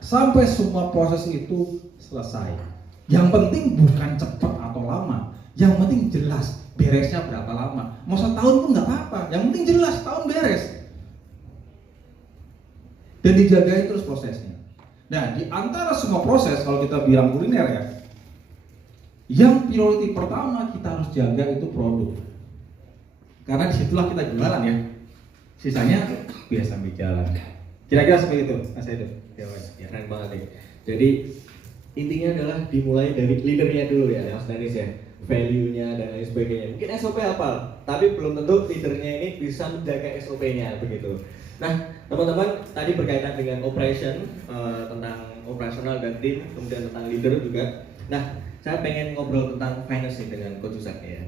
sampai semua proses itu selesai. Yang penting bukan cepat atau lama, yang penting jelas beresnya berapa lama. Mau setahun pun nggak apa-apa, yang penting jelas tahun beres. Dan dijagai terus prosesnya. Nah, di antara semua proses, kalau kita bilang kuliner ya, yang priority pertama kita harus jaga itu produk. Karena disitulah kita jualan ya. Sisanya biasa sambil jalan. Kira-kira seperti itu, Mas Edo. Ya, keren banget nih. Jadi intinya adalah dimulai dari leadernya dulu ya, Mas Danis ya. Value-nya dan lain sebagainya. Mungkin SOP hafal, tapi belum tentu leadernya ini bisa menjaga SOP-nya begitu. Nah, teman-teman tadi berkaitan dengan operation, tentang operasional dan tim, kemudian tentang leader juga. Nah, saya pengen ngobrol tentang finance dengan Coach Zak ya.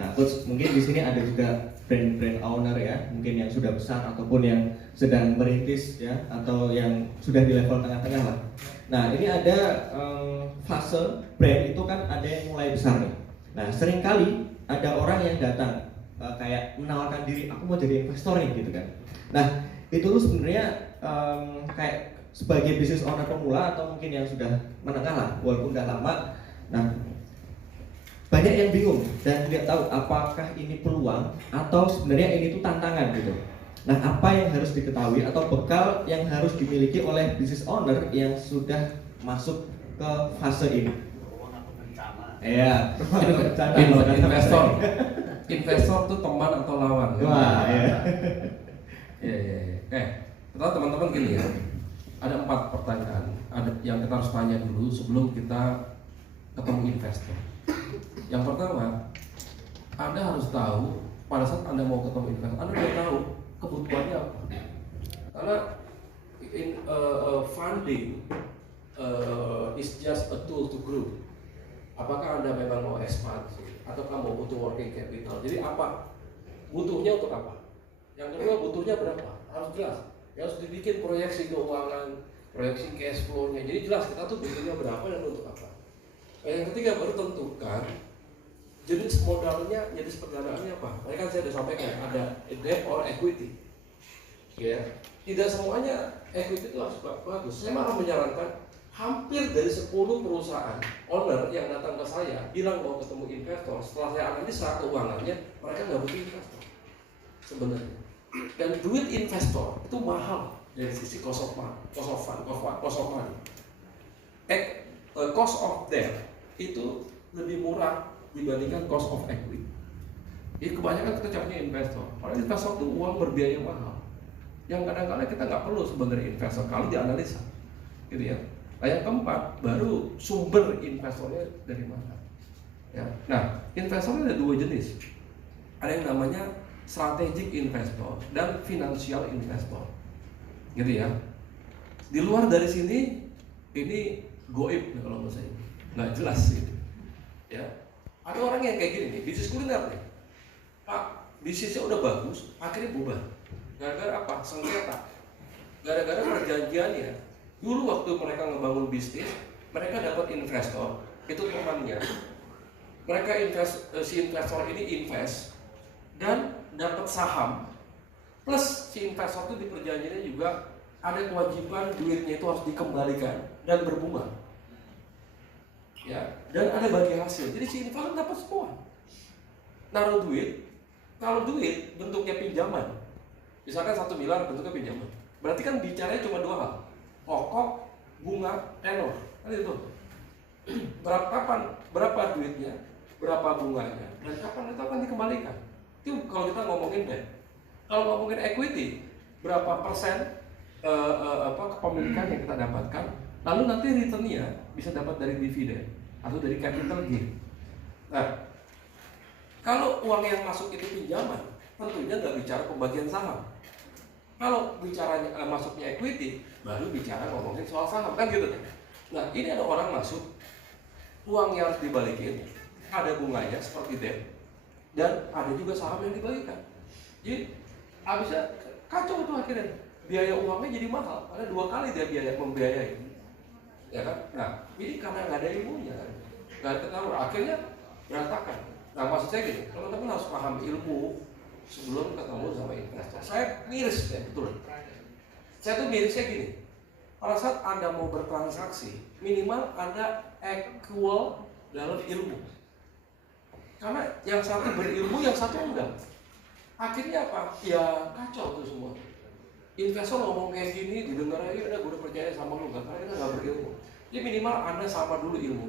Nah, Coach, mungkin di sini ada juga brand owner ya, mungkin yang sudah besar ataupun yang sedang merintis ya, atau yang sudah di level tengah-tengah lah. Nah, ini ada fase brand itu kan ada yang mulai besar nih. Nah, seringkali ada orang yang datang kayak menawarkan diri, aku mau jadi investor nih gitu kan. Nah, itu tuh sebenarnya kayak sebagai business owner pemula atau mungkin yang sudah menengah lah, walaupun udah lama. Nah, banyak yang bingung dan tidak tahu apakah ini peluang atau sebenarnya ini tuh tantangan gitu. Nah, apa yang harus diketahui atau bekal yang harus dimiliki oleh business owner yang sudah masuk ke fase ini? Iya, investor tuh teman atau lawan? Wah, iya. Kita teman-teman gini ya, ada 4 pertanyaan yang kita harus tanya dulu sebelum kita ketemu investor. Yang pertama, Anda harus tahu pada saat Anda mau ketemu investor, Anda harus tahu kebutuhannya apa. Karena funding is just a tool to grow. Apakah Anda memang mau ekspansi atau mau butuh working capital? Jadi apa? Butuhnya untuk apa? Yang kedua, butuhnya berapa? Harus jelas. Ya, harus dibikin proyeksi keuangan, proyeksi cash flow-nya. Jadi jelas kita tuh butuhnya berapa dan untuk apa. Yang ketiga, baru tentukan jenis modalnya, jenis pendanaannya apa. Tadi kan saya sudah sampaikan ada debt or equity. Ya, tidak semuanya equity itu harus bagus. Saya malah menyarankan hampir dari 10 perusahaan owner yang datang ke saya bilang mau ketemu investor, setelah saya analisa keuangannya, mereka nggak butuh investor sebenarnya. Dan duit investor itu mahal dari sisi cost of money. Cost of debt itu lebih murah dibandingkan cost of equity. Jadi kebanyakan kita carinya investor. Karena investor itu uang berbiaya mahal. Yang kadang-kadang kita nggak perlu sebenarnya investor kalau dianalisa, gitu ya. Nah, yang keempat, baru sumber investornya dari mana. Ya. Nah, investornya ada 2 jenis. Ada yang namanya strategic investor dan financial investor, gitu ya. Di luar dari sini, ini goib kalau menurut saya, nggak jelas gitu. Ya, ada orang yang kayak gini nih, bisnis kuliner nih, Pak, bisnisnya udah bagus, akhirnya bubar. Gara-gara apa? Sengketa. Gara-gara perjanjiannya. Dulu waktu mereka ngebangun bisnis, mereka dapat investor, itu temannya. Mereka si investor ini invest dan dapat saham. Plus si investor itu di perjanjiannya juga ada kewajiban duitnya itu harus dikembalikan dan berbunga. Ya, dan ada bagi hasil. Jadi si investor dapat semua. Naruh duit, kalau duit bentuknya pinjaman, misalkan 1 miliar bentuknya pinjaman, berarti kan bicaranya cuma 2 hal. Pokok, bunga, tenor, kan itu. Berapa duitnya, berapa bunganya, dan kapan itu akan dikembalikan. Itu kalau kita ngomongin debt. Kalau ngomongin equity, berapa persen kepemilikan yang kita dapatkan, lalu nanti returnnya bisa dapat dari dividen atau dari capital gain. Nah, kalau uang yang masuk itu pinjaman, tentunya nggak bicara pembagian saham. Kalau bicaranya masuknya equity, baru bicara ngomongin soal saham, kan gitu. Nah, ini ada orang masuk, uang yang harus dibalikin, ada bunganya seperti debt, dan ada juga saham yang dibagikan. Jadi habisnya kacau itu akhirnya, biaya uangnya jadi mahal, karena 2 kali dia membiayai, ya kan? Nah, ini karena nggak ada ilmunya, nggak ketahui, akhirnya berantakan. Nah, maksud saya gini, teman-teman harus paham ilmu sebelum ketemu sama investor. Saya miris ya, betul. Saya tuh mirisnya gini, pada saat Anda mau bertransaksi, minimal Anda equal dalam ilmu. Karena yang satu berilmu, yang satu enggak. Akhirnya apa? Ya kacau tuh semua. Investor ngomong kayak gini, didengar aja, udah gue udah percaya sama lu, karena kita nggak berilmu. Jadi minimal Anda sama dulu ilmu.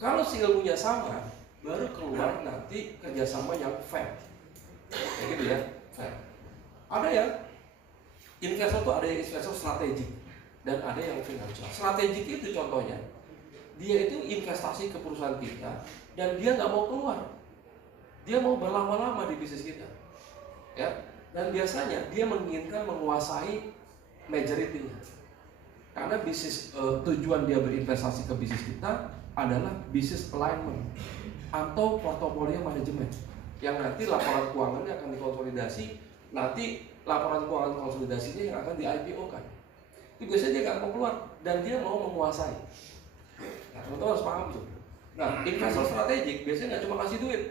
Kalau si ilmunya sama, baru keluar nanti kerjasama yang fair. Kayak gitu ya, fair. Ada yang investor tuh ada yang investor strategik dan ada yang finansial. Strategik itu contohnya, dia itu investasi ke perusahaan kita dan dia nggak mau keluar. Dia mau berlama-lama di bisnis kita, ya. Dan biasanya dia menginginkan menguasai majority-nya. Karena bisnis tujuan dia berinvestasi ke bisnis kita adalah bisnis alignment atau portofolio manajemen, yang nanti laporan keuangannya akan dikonsolidasi, nanti laporan keuangan konsolidasinya yang akan di IPO-kan. Itu biasanya dia nggak mau keluar dan dia mau menguasai. Nah, teman-teman harus paham tuh. Nah, investor strategik biasanya nggak cuma ngasih duit,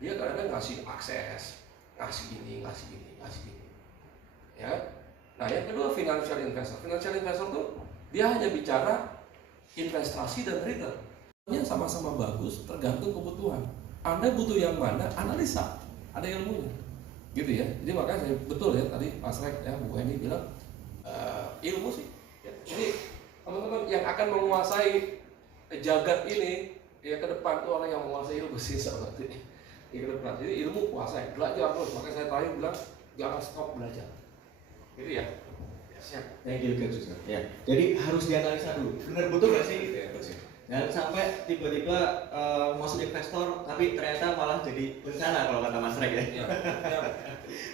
dia kadang-kadang ngasih akses, ngasih ini, ya. Nah, yang kedua financial investor. Financial investor tuh dia hanya bicara investasi dan return. Yang sama-sama bagus, tergantung kebutuhan. Anda butuh yang mana? Analisa, ada ilmunya, gitu ya. Jadi makanya saya betul ya tadi Mas Rek ya, Bu Eni bilang ilmu sih. Ya. Jadi teman-teman yang akan menguasai jagat ini ya ke depan tuh orang yang menguasai ilmu sih seperti ke depan. Jadi ilmu kuasai, belajar terus. Makanya saya tadi bilang jangan stop belajar. Gitu ya. Siap. Thank you, Kak. Ya. Jadi harus dianalisa dulu. Benar betul nggak sih? Gitu ya, dan sampai tiba-tiba masuk investor, tapi ternyata malah jadi bencana kalau kata Mas Rek ya. Ya.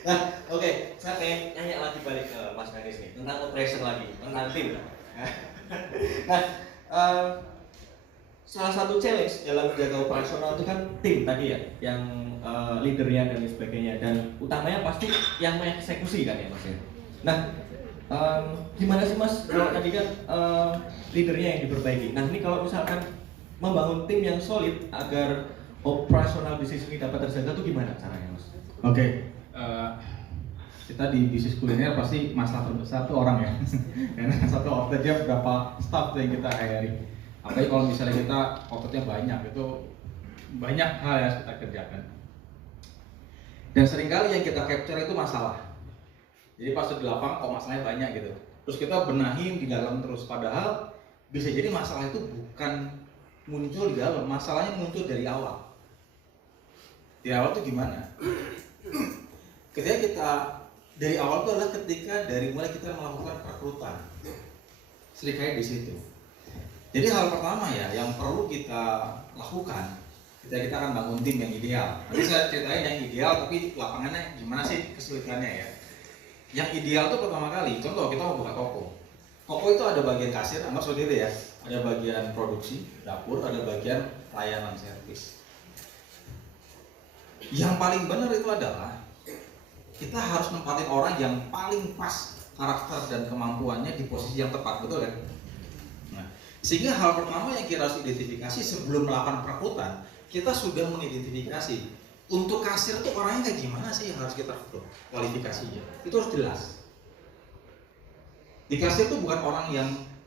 Nah, oke, saya pengen nanya lagi balik ke Mas Garis nih tentang operation lagi, tentang tim. Nah, salah satu challenge dalam menjaga operasional itu kan tim tadi ya, yang leadernya dan lain sebagainya, dan utamanya pasti yang mengeksekusi kan ya Mas ya. Nah, gimana sih Mas kalau tadi kan leadernya yang diperbaiki. Nah ini kalau misalkan membangun tim yang solid agar operasional bisnis ini dapat terjaga itu gimana caranya Mas? Oke, kita di bisnis kuliner pasti masalah terbesar tuh orang ya. Karena satu outlet aja berapa staff yang kita hiring. Apalagi kalau misalnya kita outletnya banyak, itu banyak hal yang harus kita kerjakan. Dan seringkali yang kita capture itu masalah. Jadi pas di lapangan kok masalahnya banyak gitu. Terus kita benahin di dalam terus, padahal bisa jadi masalah itu bukan muncul di dalam, masalahnya muncul dari awal. Di awal itu gimana? Ketika kita dari awal itu adalah ketika dari mulai kita melakukan perekrutan. Serikaya di situ. Jadi hal pertama ya yang perlu kita lakukan ketika kita akan bangun tim yang ideal. Nanti saya ceritain yang ideal, tapi lapangannya gimana sih kesulitannya ya. Yang ideal itu pertama kali, contoh kita mau buka toko. Toko itu ada bagian kasir, anggap seperti itu ya. Ada bagian produksi, dapur, ada bagian layanan servis. Yang paling benar itu adalah kita harus nempatin orang yang paling pas karakter dan kemampuannya di posisi yang tepat, betul kan? Nah, sehingga hal pertama yang kita harus identifikasi sebelum melakukan perekrutan, kita sudah mengidentifikasi untuk kasir itu orangnya kayak gimana sih yang harus kita kualifikasinya. Itu harus jelas. Di kasir itu bukan orang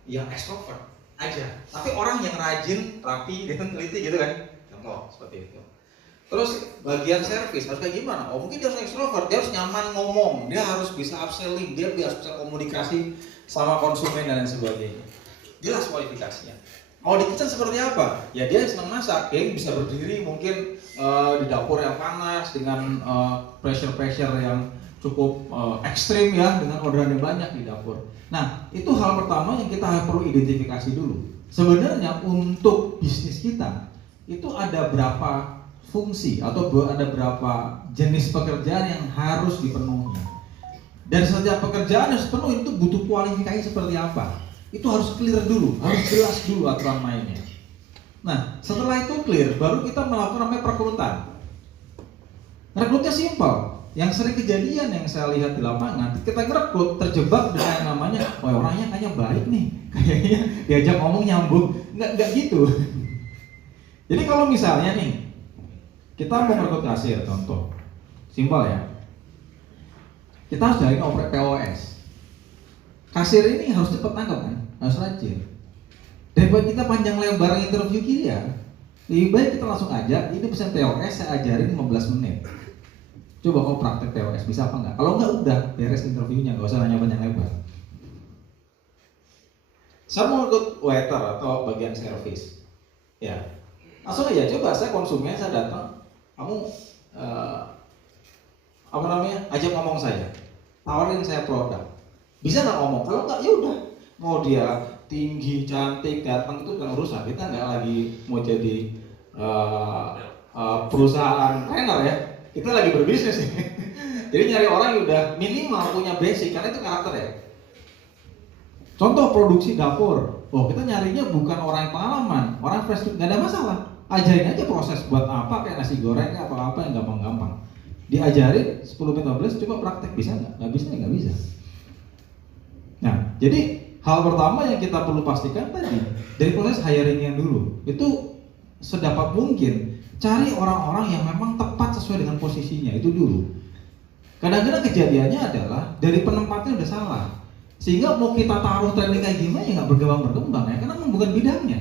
yang extrovert aja, tapi orang yang rajin, rapi, dan teliti gitu kan. Contoh seperti itu. Terus bagian servis harus kayak gimana? Oh mungkin dia harus extrovert, dia harus nyaman ngomong, dia harus bisa upselling, dia harus bisa komunikasi sama konsumen dan lain sebagainya. Jelas kualifikasinya. Kalau di kitchen seperti apa? Ya dia senang masak, dia bisa berdiri mungkin di dapur yang panas dengan pressure yang cukup ekstrim ya, dengan orderan yang banyak di dapur. Nah itu hal pertama yang kita perlu identifikasi dulu. Sebenarnya untuk bisnis kita itu ada berapa fungsi atau ada berapa jenis pekerjaan yang harus dipenuhi. Dan setiap pekerjaan yang harus dipenuhi itu butuh kualifikasi seperti apa. Itu harus clear dulu, harus jelas dulu aturan mainnya. Nah, setelah itu clear, baru kita melakukan namanya perekrutan. Rekrutnya simpel. Yang sering kejadian yang saya lihat di lapangan, kita ngerekrut terjebak dengan yang namanya, oh orangnya kayaknya baik nih, kayaknya diajak ngomong nyambung. Nggak gitu. Jadi kalau misalnya nih, kita mau merekrut kasir, contoh, simpel ya. Kita harus jalin operasi POS. kasir ini harus cepat tangkap kan, harus rajin. Daripada kita panjang lebar interview dia, lebih baik kita langsung aja. Ini pesan TOS saya ajarin 15 menit. Coba kau praktek TOS bisa apa enggak? Kalau enggak udah beres interviewnya, nggak usah nanya panjang lebar. Saya mau ikut waiter atau bagian service, ya langsung aja coba saya konsumen, saya datang, kamu ajak ngomong saya, tawarin saya produk, bisa nggak ngomong? Kalau nggak ya udah, mau dia tinggi, cantik, ganteng itu kan urusan. Kita nggak lagi mau jadi perusahaan trainer ya, kita lagi berbisnis nih. Jadi nyari orang yang udah minimal punya basic, karena itu karakter ya. Contoh produksi dapur, kita nyarinya bukan orang yang pengalaman, orang fresh, nggak ada masalah. Ajarin aja proses buat apa, kayak nasi goreng kayak apa yang gampang-gampang. Diajarin 10-15, coba praktek, bisa nggak? Nggak bisa ya nggak bisa. Nah, jadi hal pertama yang kita perlu pastikan tadi dari proses hiringnya dulu, itu sedapat mungkin cari orang-orang yang memang tepat sesuai dengan posisinya itu dulu. Kadang-kadang kejadiannya adalah dari penempatnya udah salah, sehingga mau kita taruh training kayak gimana ya nggak berkembang ya, karena memang bukan bidangnya.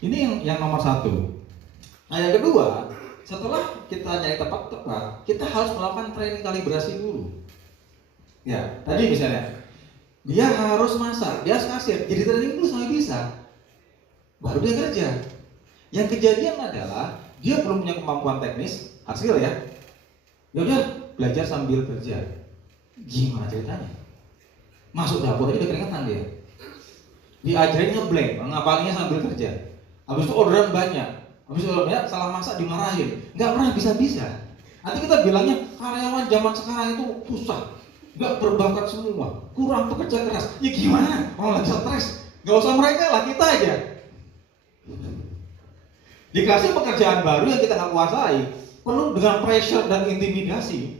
Ini yang nomor satu. Nah yang kedua, setelah kita nyari tepat, kita harus melakukan training kalibrasi dulu. Ya, tadi misalnya dia harus masak, dia harus kasir, jadi training dulu sampai bisa, baru dia kerja. Yang kejadian adalah dia belum punya kemampuan teknis, hasil ya. Ya udah belajar sambil kerja. Gimana ceritanya? Masuk dapur aja udah keringetan dia. Diajarin ngeblank, ngapalnya sambil kerja. Habis itu orderan banyak. Habis itu orderan banyak, salah masak dimarahin. Nggak pernah bisa-bisa. Nanti kita bilangnya karyawan zaman sekarang itu susah, nggak berbakat semua, kurang bekerja keras. Ya gimana? Orang lagi stres. Nggak usah mereka lah, kita aja. Dikasih pekerjaan baru yang kita nggak kuasai, penuh dengan pressure dan intimidasi.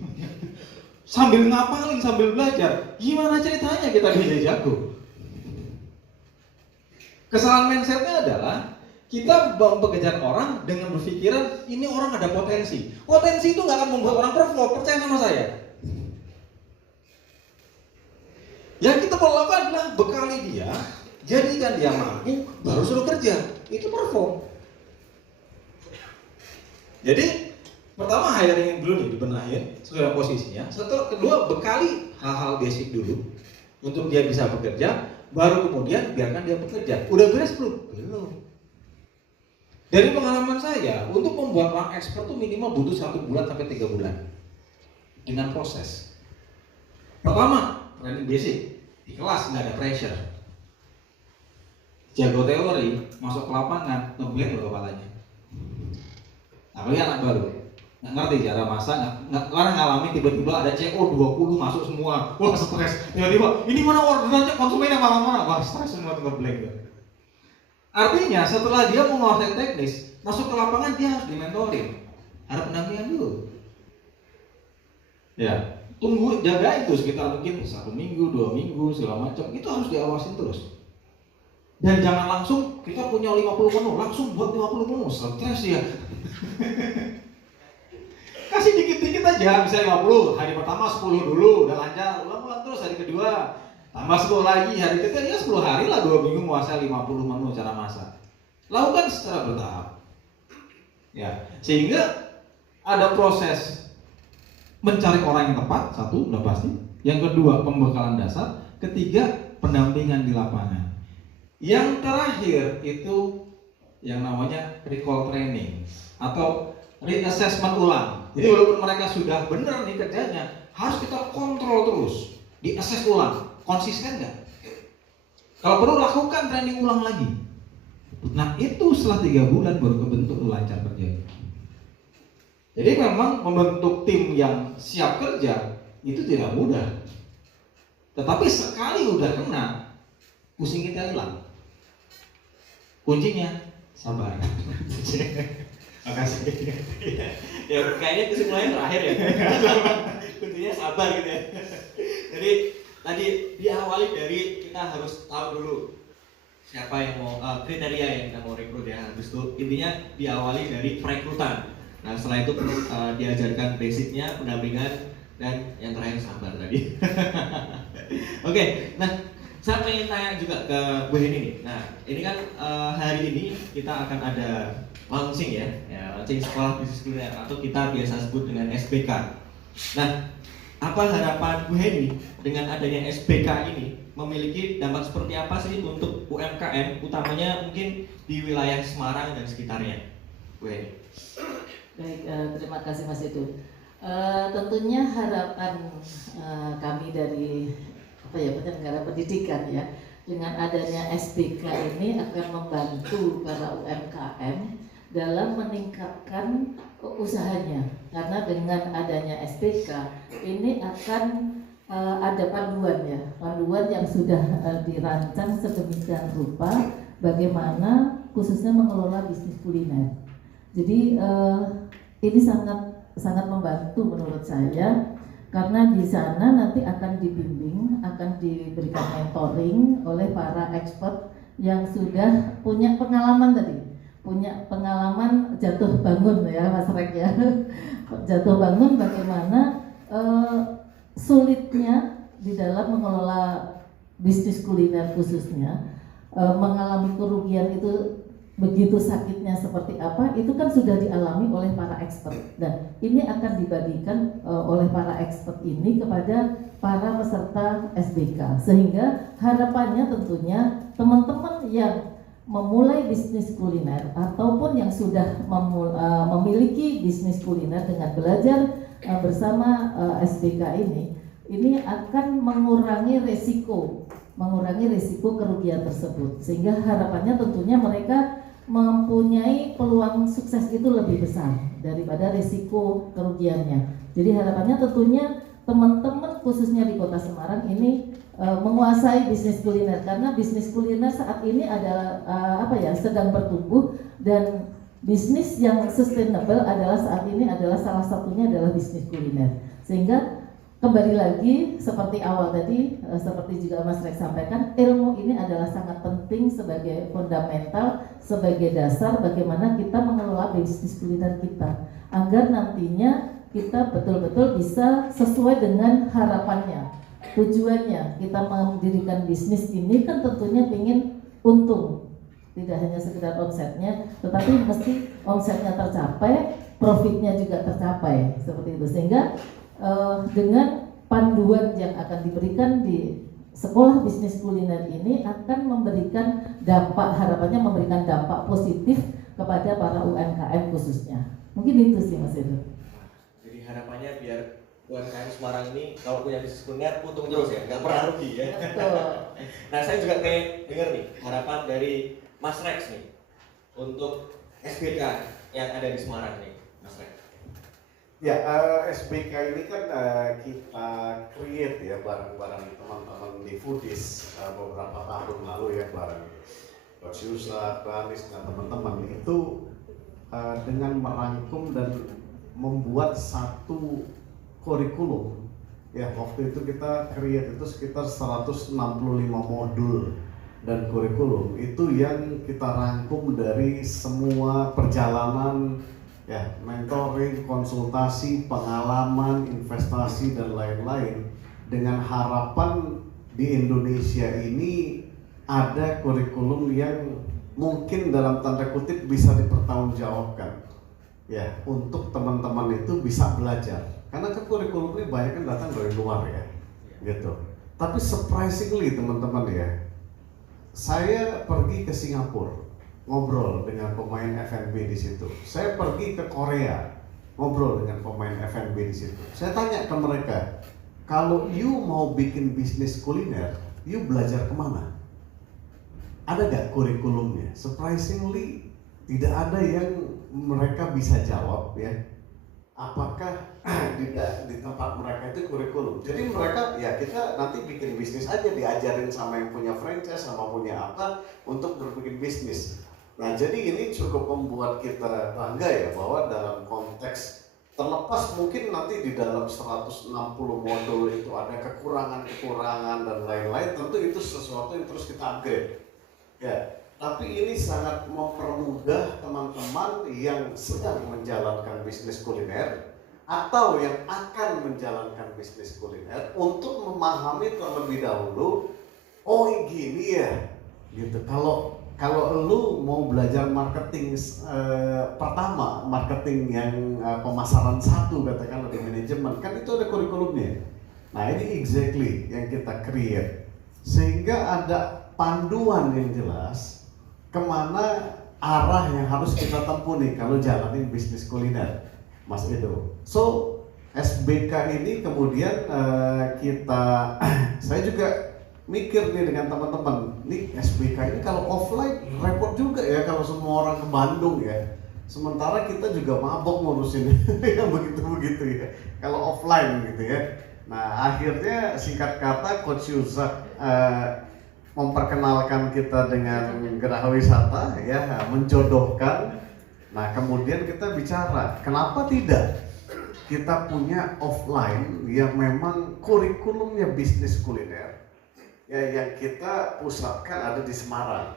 Sambil ngapalin, sambil belajar, gimana ceritanya kita bisa jago? Kesalahan mindsetnya adalah kita mempekerjakan orang dengan berpikiran ini orang ada potensi. Potensi itu nggak akan membuat orang perform, percaya sama saya. Yang kita perlu lakukan adalah bekali dia, jadikan dia mampu, baru suruh kerja, itu perform. Jadi pertama hiring dulu nih, dibenahin sesuai posisinya. Setelah kedua bekali hal-hal basic dulu untuk dia bisa bekerja, baru kemudian biarkan dia bekerja. Udah beres belum? Belum. Dari pengalaman saya, untuk membuat orang expert itu minimal butuh 1 bulan sampai 3 bulan dengan proses. Pertama, training basic di kelas nggak ada pressure. Jago teori, masuk ke lapangan, ngeblank loh kepalanya. Apalagi anak baru, nggak ngerti cara masak, nggak orang ngalamin tiba-tiba ada CO 20 masuk semua, wah stres. Tiba-tiba ini mana orderannya, konsumennya mana-mana, wah stres semua tuh ngeblank. Artinya setelah dia menguasai teknis, masuk ke lapangan dia harus dimentorin, ada pendampingan dulu. Ya, tunggu jaga itu sekitar mungkin 1 minggu, 2 minggu, segala macam, itu harus diawasin terus. Dan jangan langsung kita punya 50 menu, langsung buat 50 menu, stres ya. Kasih dikit-dikit aja, misalnya 50, hari pertama 10 dulu, udah lancar, ulang-ulang terus hari kedua, tambah 10 lagi, hari ketiga ya 10 hari lah, 2 minggu menguasai 50 menu cara masak. Lakukan secara bertahap. Ya, sehingga ada proses mencari orang yang tepat, satu udah pasti. Yang kedua pembekalan dasar, ketiga pendampingan di lapangan. Yang terakhir itu yang namanya recall training atau reassessment ulang. Jadi walaupun mereka sudah benar nih kerjanya, harus kita kontrol terus, di-assess ulang, konsisten nggak? Kalau perlu lakukan training ulang lagi. Nah itu setelah 3 bulan baru kebentuk lancar kerja. Jadi memang membentuk tim yang siap kerja itu tidak mudah. Tetapi sekali udah kena, pusing kita hilang. Kuncinya sabar. Makasih. Ya kayaknya kesimpulannya terakhir ya. Kuncinya sabar gitu ya. Jadi tadi diawali dari kita harus tahu dulu siapa yang mau kriteria yang kita mau rekrut ya. Habis itu intinya diawali dari perekrutan. Nah setelah itu perlu diajarkan basicnya, pendampingan, dan yang terakhir sabar tadi. Oke, nah saya pengen tanya juga ke Bu Heni nih. Nah, ini kan hari ini kita akan ada launching ya, launching sekolah bisnis kuliner atau kita biasa sebut dengan SBK. Nah, apa harapan Bu Heni dengan adanya SBK ini memiliki dampak seperti apa sih untuk UMKM, utamanya mungkin di wilayah Semarang dan sekitarnya, Bu Heni? Baik, terima kasih Mas Edu. Tentunya harapan kami dari penyelenggara pendidikan ya, dengan adanya SBK ini akan membantu para UMKM dalam meningkatkan usahanya, karena dengan adanya SBK ini akan ada panduan yang sudah dirancang sedemikian rupa bagaimana khususnya mengelola bisnis kuliner. Jadi ini sangat membantu menurut saya, karena di sana nanti akan dibimbing, akan diberikan mentoring oleh para expert yang sudah punya pengalaman jatuh bangun ya Mas Rek ya. Jatuh bangun bagaimana sulitnya di dalam mengelola bisnis kuliner khususnya, mengalami kerugian itu begitu sakitnya seperti apa, itu kan sudah dialami oleh para expert, dan ini akan dibagikan oleh para expert ini kepada para peserta SBK, sehingga harapannya tentunya teman-teman yang memulai bisnis kuliner ataupun yang sudah memiliki bisnis kuliner dengan belajar bersama SBK ini akan mengurangi resiko kerugian tersebut, sehingga harapannya tentunya mereka mempunyai peluang sukses itu lebih besar daripada risiko kerugiannya. Jadi harapannya tentunya teman-teman khususnya di Kota Semarang ini menguasai bisnis kuliner, karena bisnis kuliner saat ini adalah sedang bertumbuh, dan bisnis yang sustainable saat ini adalah salah satunya adalah bisnis kuliner. Sehingga kembali lagi seperti awal tadi, seperti juga Mas Rex sampaikan, ilmu ini adalah sangat penting sebagai fundamental, sebagai dasar bagaimana kita mengelola bisnis kuliner kita, agar nantinya kita betul-betul bisa sesuai dengan harapannya. Tujuannya kita mendirikan bisnis ini kan tentunya ingin untung, tidak hanya sekedar omsetnya, tetapi mesti omsetnya tercapai, profitnya juga tercapai, seperti itu. Sehingga dengan panduan yang akan diberikan di sekolah bisnis kuliner ini akan memberikan harapannya memberikan dampak positif kepada para UMKM khususnya. Mungkin itu sih Mas Edo. Jadi harapannya biar UMKM Semarang ini kalau punya bisnis kuliner untung terus ya, nggak pernah rugi ya. Betul. Nah, saya juga pengen dengar nih harapan dari Mas Rex nih untuk SBK yang ada di Semarang nih, Mas Rex. Ya, SBK ini kan kita create ya bareng-bareng teman-teman di Foodies beberapa tahun lalu ya, bareng Coach Yusla, Banis dan teman-teman itu dengan merangkum dan membuat satu kurikulum. Ya, waktu itu kita create itu sekitar 165 modul dan kurikulum itu yang kita rangkum dari semua perjalanan ya, mentoring, konsultasi, pengalaman, investasi dan lain-lain, dengan harapan di Indonesia ini ada kurikulum yang mungkin dalam tanda kutip bisa dipertanggungjawabkan ya, untuk teman-teman itu bisa belajar, karena kan kurikulum ini banyak kan datang dari luar ya gitu. Tapi surprisingly teman-teman ya, saya pergi ke Singapura ngobrol dengan pemain F&B di situ. Saya pergi ke Korea ngobrol dengan pemain F&B di situ. Saya tanya ke mereka, kalau you mau bikin bisnis kuliner, you belajar kemana? Ada gak kurikulumnya? Surprisingly tidak ada yang mereka bisa jawab ya. Apakah di tempat mereka itu kurikulum? Jadi mereka ya, kita nanti bikin bisnis aja, diajarin sama yang punya franchise sama punya apa untuk berbikin bisnis. Nah, jadi ini cukup membuat kita bangga ya, bahwa dalam konteks terlepas mungkin nanti di dalam 160 modul itu ada kekurangan-kekurangan dan lain-lain, tentu itu sesuatu yang terus kita upgrade ya. Tapi ini sangat mempermudah teman-teman yang sedang menjalankan bisnis kuliner atau yang akan menjalankan bisnis kuliner untuk memahami terlebih dahulu, oh gini ya, gitu. Kalau lu mau belajar marketing pertama, marketing yang pemasaran satu katakanlah di manajemen, kan itu ada kurikulumnya. Nah ini exactly yang kita create, sehingga ada panduan yang jelas kemana arah yang harus kita tempuh nih kalau jalanin bisnis kuliner, Mas Edo. So SBK ini kemudian saya juga mikir nih dengan teman-teman, nih SBK ini kalau offline repot juga ya kalau semua orang ke Bandung ya. Sementara kita juga mabok ngurusin yang begitu-begitu ya. Kalau offline gitu ya. Nah akhirnya singkat kata Coach Yusak memperkenalkan kita dengan Geraha Wisata ya, menjodohkan. Nah kemudian kita bicara, kenapa tidak kita punya offline yang memang kurikulumnya bisnis kuliner ya, yang kita pusatkan ada di Semarang,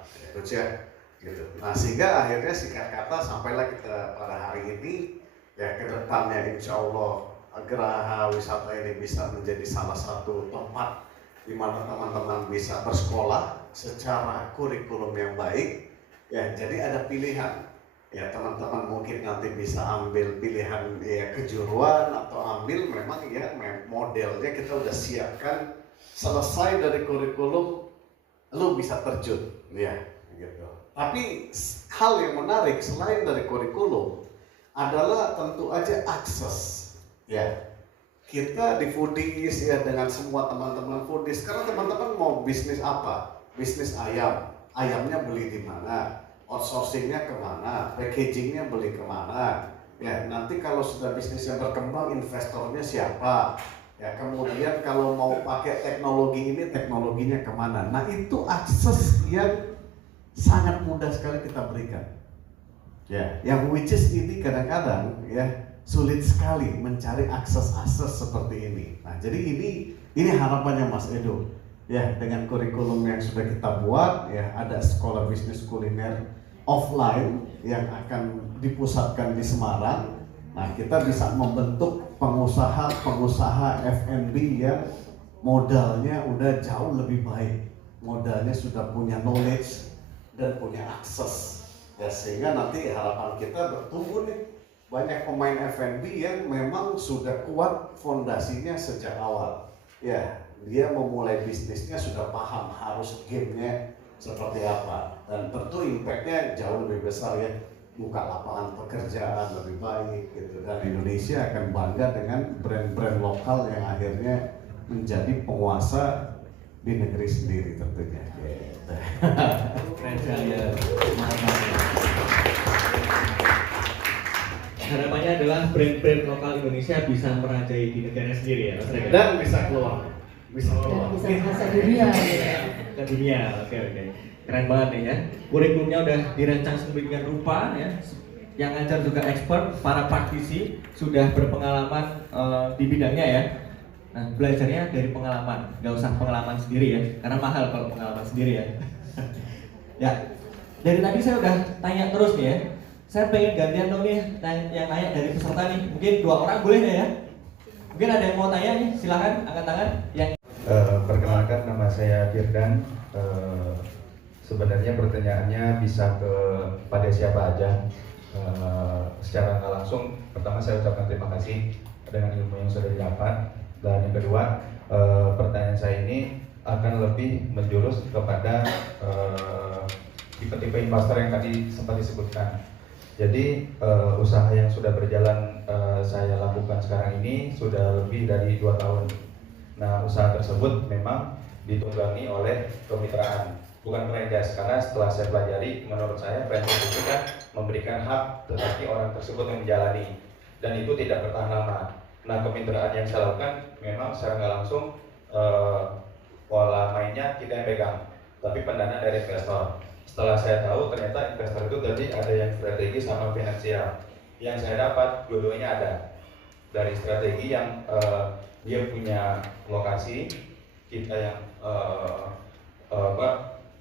gitu. Nah sehingga akhirnya singkat kata sampailah kita pada hari ini ya, kedepannya insya Allah Geraha Wisata ini bisa menjadi salah satu tempat di mana teman-teman bisa bersekolah secara kurikulum yang baik ya. Jadi ada pilihan ya, teman-teman mungkin nanti bisa ambil pilihan ya kejuruan atau ambil memang ya modelnya kita udah siapkan, selesai dari kurikulum lu bisa terjun ya gitu. Tapi hal yang menarik selain dari kurikulum adalah tentu aja akses ya. Kita di Foodies ya dengan semua teman-teman Foodies, karena teman-teman mau bisnis apa? Bisnis ayam, ayamnya beli di mana? Outsourcingnya kemana? Packagingnya beli kemana? Ya nanti kalau sudah bisnisnya berkembang, investornya siapa? Ya kemudian kalau mau pakai teknologi ini, teknologinya kemana? Nah itu akses yang sangat mudah sekali kita berikan. Ya, yang which is ini kadang-kadang ya sulit sekali mencari akses-akses seperti ini. Nah, jadi ini harapannya Mas Edo. Ya, dengan kurikulum yang sudah kita buat, ya ada sekolah bisnis kuliner offline yang akan dipusatkan di Semarang. Nah, kita bisa membentuk pengusaha F&B yang modalnya udah jauh lebih baik. Modalnya sudah punya knowledge dan punya akses. Ya, sehingga nanti harapan kita bertumbuh nih banyak pemain F&B yang memang sudah kuat fondasinya sejak awal. Ya, dia memulai bisnisnya sudah paham harus gamenya seperti apa, dan tentu impactnya jauh lebih besar ya, buka lapangan pekerjaan lebih baik gitu, dan Indonesia akan bangga dengan brand-brand lokal yang akhirnya menjadi penguasa di negeri sendiri tentunya. Gitu. Keren sekali ya. Harapannya adalah brand-brand lokal Indonesia bisa merajai di negara sendiri ya, Mas Rega? Dan bisa keluar, bisa keluar. Bisa bahasa dunia. Ke dunia, oke. Keren banget nih ya. Kurikulumnya udah dirancang sedemikian rupa ya. Yang ngajar juga expert, para praktisi sudah berpengalaman di bidangnya ya. Nah, belajarnya dari pengalaman, nggak usah pengalaman sendiri ya, karena mahal kalau pengalaman sendiri ya. Ya, dari tadi saya udah tanya terus nih ya. Saya pengen gantian dong nih yang nanya dari peserta nih. Mungkin 2 orang boleh deh ya. Mungkin ada yang mau tanya nih, silahkan angkat tangan. Yang Perkenalkan, nama saya Firdan. Sebenarnya pertanyaannya bisa kepada siapa aja. Secara nggak langsung, pertama saya ucapkan terima kasih dengan ilmu yang sudah didapat. Dan yang kedua, pertanyaan saya ini akan lebih menjurus kepada tipe-tipe investor yang tadi sempat disebutkan. Jadi usaha yang sudah berjalan saya lakukan sekarang ini sudah lebih dari 2 tahun. Nah, usaha tersebut memang ditunggangi oleh kemitraan, bukan franchise, karena setelah saya pelajari, menurut saya franchise itu kan memberikan hak tetapi orang tersebut yang menjalani, dan itu tidak bertahan lama. Nah, kemitraan yang saya lakukan memang secara nggak langsung pola mainnya kita yang pegang, tapi pendanaan dari investor. Setelah saya tahu ternyata investor itu tadi ada yang strategi sama finansial. Yang saya dapat dua-duanya ada. Dari strategi yang dia punya lokasi, kita yang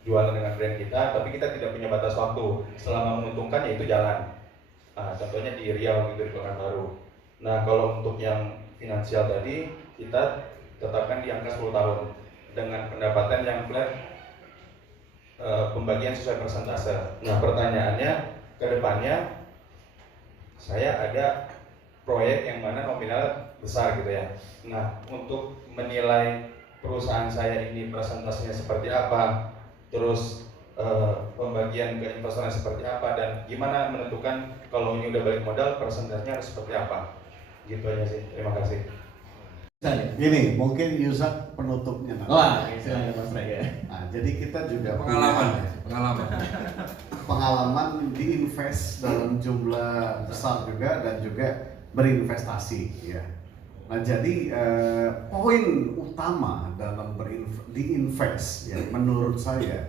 jualan dengan brand kita, tapi kita tidak punya batas waktu. Selama menguntungkan yaitu jalan. Contohnya di Riau gitu, di Pekanbaru. Nah, kalau untuk yang finansial tadi kita tetapkan di angka 10 tahun dengan pendapatan yang flat, pembagian sesuai persentase. Nah, pertanyaannya ke depannya saya ada proyek yang mana nominal besar gitu ya. Nah, untuk menilai perusahaan saya ini persentasenya seperti apa, terus pembagian ke investornya seperti apa, dan gimana menentukan kalau ini udah balik modal persentasenya harus seperti apa. Gitu aja sih. Terima kasih. Gini, mungkin Yusak penutupnya nanti. Wah, silakan Mas Rega. Nah, jadi kita juga pengalaman diinvest dalam jumlah besar juga dan juga berinvestasi ya. Nah, jadi poin utama dalam diinvest ya, menurut saya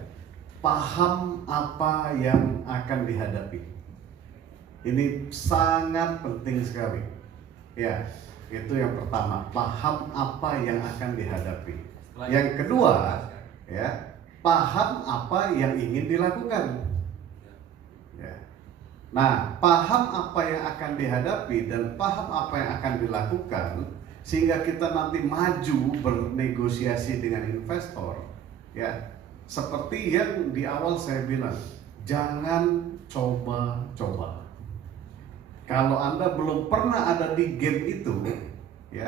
paham apa yang akan dihadapi. Ini sangat penting sekali. Ya, itu yang pertama, paham apa yang akan dihadapi. Yang kedua, ya, paham apa yang ingin dilakukan. Ya. Nah, paham apa yang akan dihadapi dan paham apa yang akan dilakukan sehingga kita nanti maju bernegosiasi dengan investor. Ya, seperti yang di awal saya bilang, jangan coba-coba. Kalau Anda belum pernah ada di game itu, ya,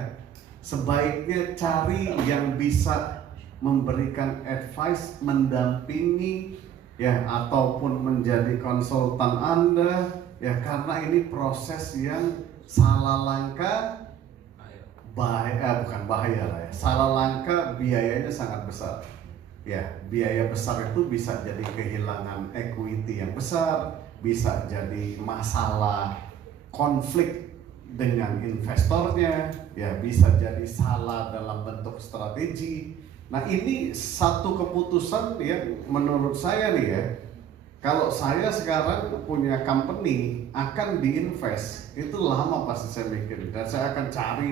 sebaiknya cari yang bisa memberikan advice, mendampingi, ya, ataupun menjadi konsultan Anda, ya, karena ini proses yang salah langkah, bukan bahaya lah ya, salah langkah biayanya sangat besar. Ya, biaya besar itu bisa jadi kehilangan equity yang besar, bisa jadi masalah konflik dengan investornya, ya, bisa jadi salah dalam bentuk strategi. Nah, ini satu keputusan yang menurut saya nih ya, kalau saya sekarang punya company akan diinvest, itu lama pasti saya mikir, dan saya akan cari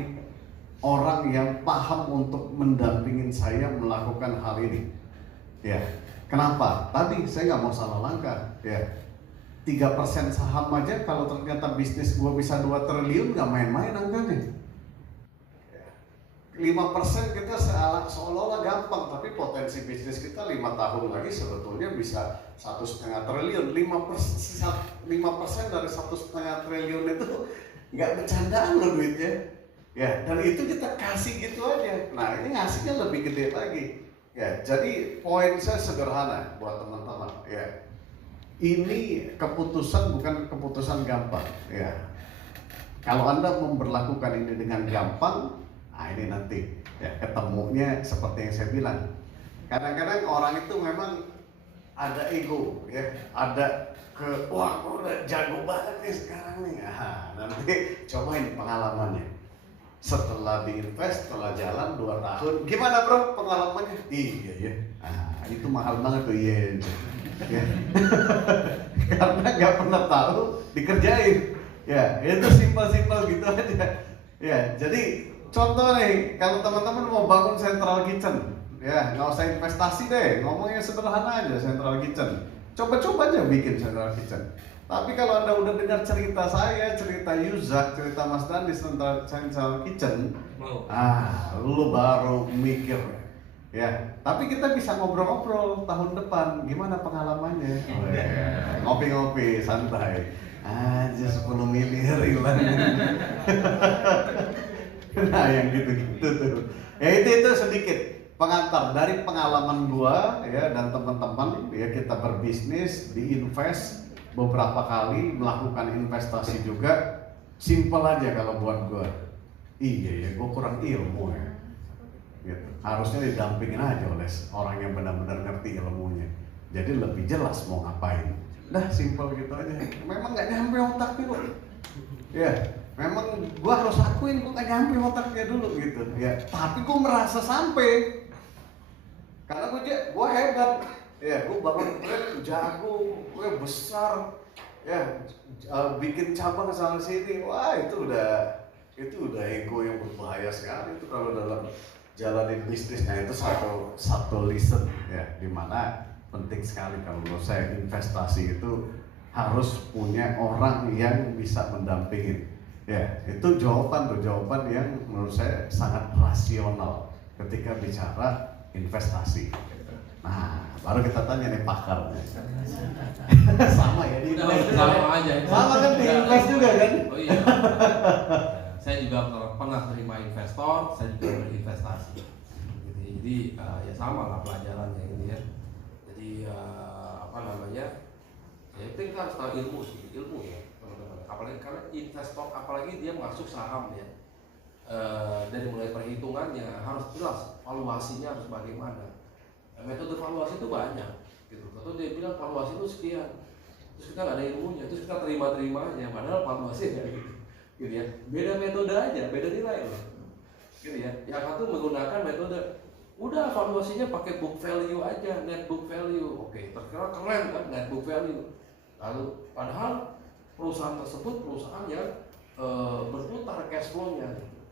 orang yang paham untuk mendampingin saya melakukan hal ini. Ya, kenapa? Tadi saya nggak mau salah langkah. Ya, 3% saham aja kalau ternyata bisnis gua bisa 2 triliun nggak main-main angkanya. 5% kita seolah-olah gampang, tapi potensi bisnis kita 5 tahun lagi sebetulnya bisa 1,5 triliun. 5% dari 1,5 triliun itu nggak bercandaan loh duitnya. Ya, dan itu kita kasih gitu aja. Nah, ini ngasihnya lebih gede lagi. Ya, jadi poin saya sederhana buat teman-teman. Ya, ini keputusan bukan keputusan gampang. Ya, kalau Anda memperlakukan ini dengan gampang, nah ini nanti ya ketemunya seperti yang saya bilang. Kadang-kadang orang itu memang ada ego, ya, ada wah, aku udah jago banget nih sekarang nih. Nah, nanti cobain pengalamannya. Setelah diinvest, setelah jalan 2 tahun, gimana bro pengalamannya? Iya ya, itu mahal banget tuh, iya. Ya. Karena nggak pernah tahu dikerjain. Ya, itu simpel-simpel gitu aja. Ya, jadi contoh nih, kalau teman-teman mau bangun central kitchen, ya nggak usah investasi deh, ngomongnya sederhana aja, central kitchen. Coba-coba aja bikin central kitchen. Tapi kalau Anda udah dengar cerita saya, cerita Yusak, cerita Mas Dandi tentang central kitchen, lu baru mikir. Ya, tapi kita bisa ngobrol-ngobrol tahun depan, gimana pengalamannya? Ngopi-ngopi, santai. Aja 10 miliar hilang. Nah, yang gitu-gitu tuh. Ya itu sedikit pengantar dari pengalaman gua ya dan teman-teman ya, kita berbisnis, diinvest beberapa kali, melakukan investasi juga. Simple aja kalau buat gua. Iya ya, gua kurang ilmu ya. Gitu. Harusnya didampingin aja oleh orang yang benar-benar ngerti ilmunya. Jadi lebih jelas mau ngapain. Dah simple gitu aja. Memang nggak nyampe otaknya kok. Ya, memang gua harus akuin gua nggak nyampe otaknya dulu gitu. Ya, tapi gua merasa sampai. Karena gua hebat. Ya, gua bangun brand jago, gua besar. Ya, bikin cabang sana sini. Wah, itu udah ego yang berbahaya sekali itu kalau dalam jalanin bisnisnya. Itu satu listen ya, dimana penting sekali kalau menurut saya investasi itu harus punya orang yang bisa mendampingin. Ya, itu jawaban yang menurut saya sangat rasional ketika bicara investasi. Nah, baru kita tanya nih pakarnya. Sama ya di invest. Sama aja. Sama kan di invest juga kan? Oh iya. Saya juga pernah terima investor, saya juga berinvestasi. Jadi ya sama lah pelajarannya gitu ya. Jadi apa namanya? Ya itu kita harus tahu ilmu sih, ilmu ya teman-teman. Apalagi karena investor, apalagi dia masuk saham ya. Dari mulai perhitungannya harus jelas, valuasinya harus bagaimana. Metode valuasi itu banyak, gitu. Atau dia bilang valuasi itu sekian, terus kita nggak ada ilmunya, terus kita terima aja, padahal valuasi ya gitu ya. Beda metode aja, beda nilai loh, gitu ya. Yang satu menggunakan metode, udah valuasinya pakai book value aja, net book value, oke, terkira keren kan net book value. Lalu padahal perusahaan tersebut perusahaan yang berputar cash flow-nya. Gitu.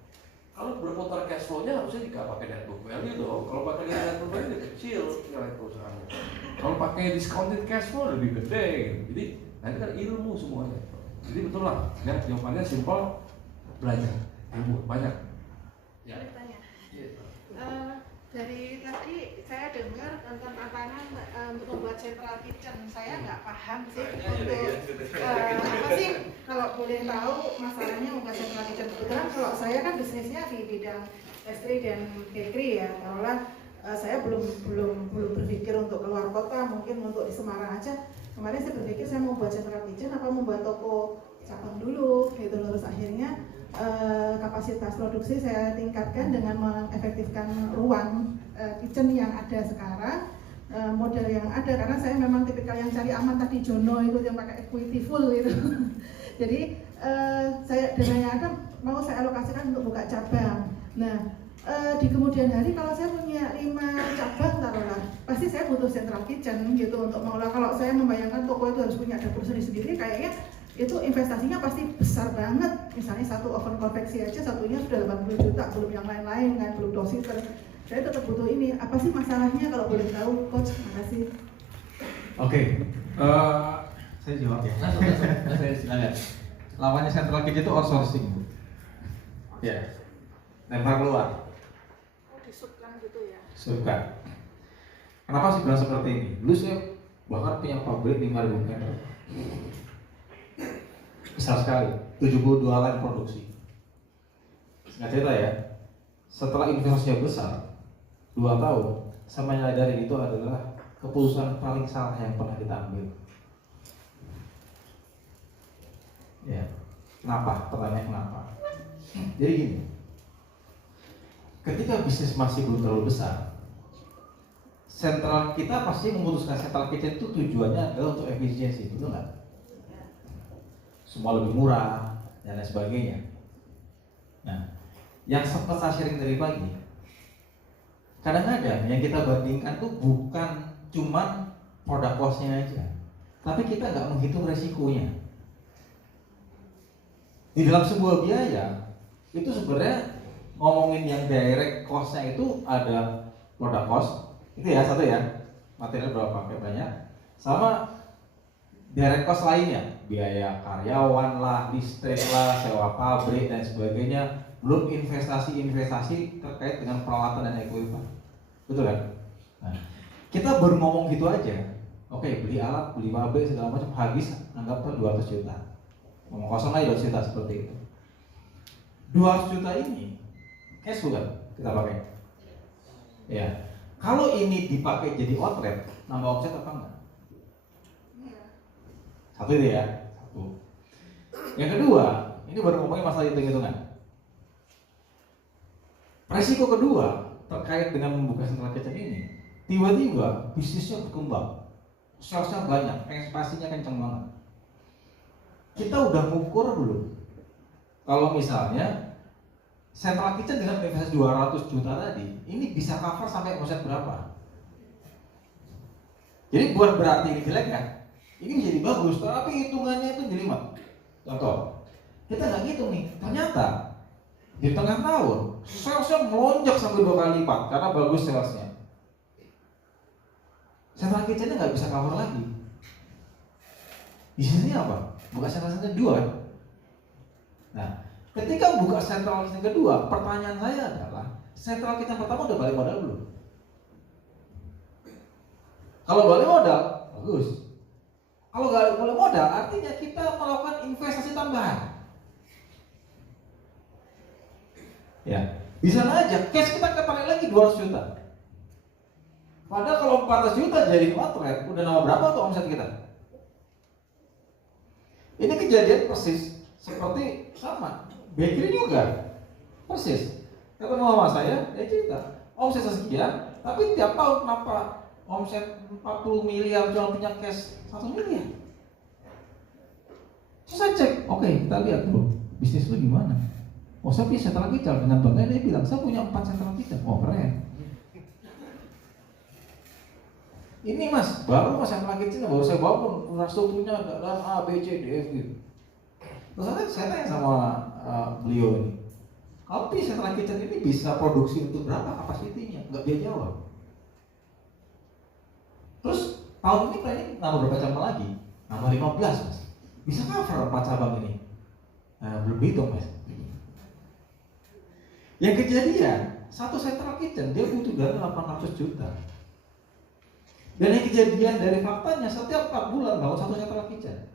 Kalau berputar cash flow-nya harusnya tidak pakai net book value dong. Kalau pakai net book value kecil nilai perusahaannya. Kalau pakai discounted cash flow lebih gede gitu. Jadi nanti kan ilmu semuanya. Jadi betul lah, ya, jawabannya simpel, belajar ilmu banyak. Ya. Tanya. Dari tadi saya dengar tentang tantangan untuk membuat central kitchen. Saya nggak paham sih untuk apa sih kalau boleh tahu masalahnya membuat central kitchen. Kebetulan kalau saya kan bisnisnya di bidang pastry dan bakery ya. Taruhlah saya belum berpikir untuk keluar kota, mungkin untuk di Semarang aja. Kemarin saya berpikir saya mau buat central kitchen apa membuat toko cabang dulu gitu. Terus akhirnya kapasitas produksi saya tingkatkan dengan mengefektifkan ruang kitchen yang ada sekarang, model yang ada, karena saya memang tipikal yang cari aman tadi Jono itu yang pakai equity full gitu. Jadi saya dana yang ada mau saya alokasikan untuk buka cabang. Nah di kemudian hari kalau saya punya 5 cabang taruhlah, pasti saya butuh central kitchen gitu untuk mengolah. Kalau saya membayangkan toko itu harus punya dapur sendiri, kayaknya itu investasinya pasti besar banget. Misalnya satu oven konveksi aja satunya sudah 80 juta, belum yang lain-lain kan, belum dosis. Saya tetap butuh ini. Apa sih masalahnya kalau boleh tahu, Coach? Makasih. Oke, saya jawab ya. Saya silakan. Lawannya central kitchen itu outsourcing. Ya, lempar keluar. Oh, disubkan gitu ya? Suka. Kenapa sih bilang seperti ini? Dulu saya bahkan punya pabrik 5.000 meter. Besar sekali, 72 line produksi. Singkat cerita ya, setelah investasinya besar 2 tahun, saya menyadari itu adalah keputusan paling salah yang pernah kita ambil. Ya, kenapa? Pertanyaan kenapa? Jadi gini, ketika bisnis masih belum terlalu besar, sentral kita pasti memutuskan central kitchen itu tujuannya adalah untuk efisiensi, betul nggak? Semua lebih murah dan lain sebagainya. Nah, yang sempat saya sharing dari pagi, kadang-kadang yang kita bandingkan tuh bukan cuman produk costnya aja, tapi kita nggak menghitung resikonya. Di dalam sebuah biaya itu sebenarnya ngomongin yang direct costnya itu ada produk cost, itu ya satu ya, material berapa pakai banyak, sama direct cost lainnya, biaya karyawan lah, listrik lah, sewa pabrik dan sebagainya, belum investasi terkait dengan peralatan dan equipment, betul kan? Nah, kita baru ngomong gitu aja, oke, beli alat, beli pabrik segala macam habis, anggaplah 200 juta, ngomong kosong aja 200 juta seperti itu. 200 juta ini cash bukan kita pakai? Ya, kalau ini dipakai jadi outlet, nambah omset apa enggak? Satu itu ya, satu. Yang kedua, ini baru ngomongin masalah hitung-hitungan. Resiko kedua terkait dengan membuka central kitchen ini, tiba-tiba bisnisnya berkembang, salesnya banyak, ekspansinya kencang banget. Kita udah ngukur belum? Kalau misalnya central kitchen dengan investasi 200 juta tadi, ini bisa cover sampai omset berapa? Jadi bukan berarti ini jelek kan? Ini menjadi bagus, tapi hitungannya itu jelimet. Contoh, kita nggak ngitung nih, ternyata di tengah tahun salesnya melonjak sampai 2 kali lipat karena bagus salesnya. Central kitchen-nya nggak bisa cover lagi. Bisnisnya apa? Bukan central kitchen 2 kan? Nah, ketika buka central kitchen kedua, pertanyaan saya adalah central kitchen pertama udah balik modal belum? Kalau balik modal, bagus. Kalau nggak balik modal, artinya kita melakukan investasi tambahan. Ya, di sana aja cash kita kepake lagi 200 juta. Padahal kalau 400 juta jadi outlet, udah nambah berapa tuh omset kita? Ini kejadian persis seperti sama bakery juga persis. Ketemu sama saya, dia cerita omset sekian, tapi tiap tahun kenapa omset 40 miliar cuma punya cash 1 miliar? Terus saya cek, oke, kita lihat dulu bisnis lu gimana. Oh, saya punya central kitchen, dengan bangga dia bilang saya punya 4 central kitchen. Oh, keren. Ini mas, baru mas central kitchen baru saya bangun, infrastrukturnya dalam A, B, C, D, F gitu. Terus saya tanya sama beliau ini, tapi central kitchen ini bisa produksi untuk berapa kapasitinya? Nggak dia jawab. Terus tahun ini planning nambah berapa cabang lagi? Nambah 15 mas. Bisa cover 4 cabang ini? Belum dihitung mas. Yang kejadian, satu central kitchen dia butuh dana 800 juta. Dan yang kejadian dari faktanya setiap 4 bulan bangun satu central kitchen.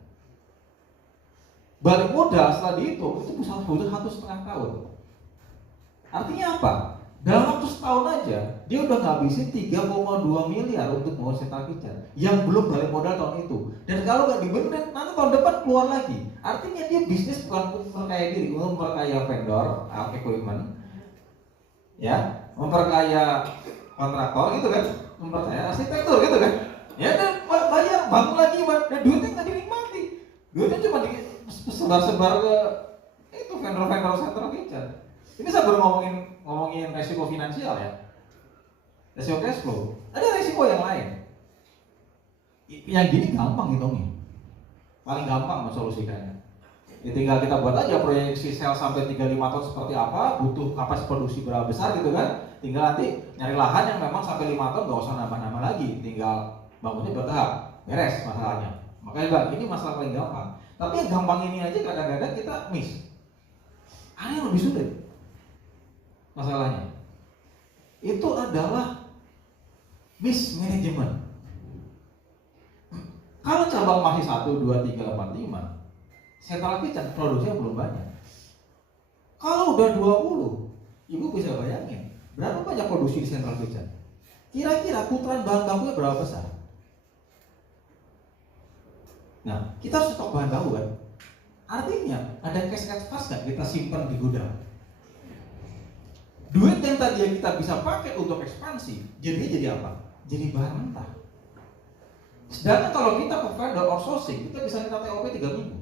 Balik modal setelah dihitung itu butuh 1,5 tahun. Artinya apa? Dalam waktu setahun aja dia udah ngabisin 3,2 miliar untuk bangun central kitchen yang belum balik modal tahun itu. Dan kalau nggak dibenerin nanti tahun depan keluar lagi. Artinya dia bisnis bukan untuk memperkaya diri, untuk memperkaya vendor, equipment, ya, memperkaya kontraktor gitu kan, memperkaya arsitektur gitu kan. Ya dan bayar, bangun lagi, dan duitnya nggak dinikmati. Duitnya cuma sebar-sebar ke itu vendor-vendor central kitchen. Ini saya baru ngomongin resiko finansial ya, resiko cash flow. Ada resiko yang lain. Yang gini gampang hitungnya, paling gampang mensolusikannya. Ya tinggal kita buat aja proyeksi sel sampai 3-5 tahun seperti apa, butuh kapasitas produksi berapa besar gitu kan. Tinggal nanti nyari lahan yang memang sampai 5 tahun gak usah nambah-nambah lagi, tinggal bangunnya bertahap, beres masalahnya. Makanya bang, ini masalah paling gampang. Tapi yang gampang ini aja kadang-kadang kita miss. Ada yang lebih sulit masalahnya. Itu adalah mismanagement. Kalau cabang masih 1, 2, 3, 4, 5, central kitchen produksinya belum banyak. Kalau udah 20, ibu bisa bayangin berapa banyak produksi di central kitchen? Kira-kira putaran bahan bakunya berapa besar? Nah, kita harus stok bahan baku kan? Artinya ada cash advance nggak kita simpan di gudang? Duit yang tadi kita bisa pakai untuk ekspansi, jadi apa? Jadi bahan mentah. Sedangkan kalau kita ke vendor outsourcing, kita bisa minta TOP 3 minggu.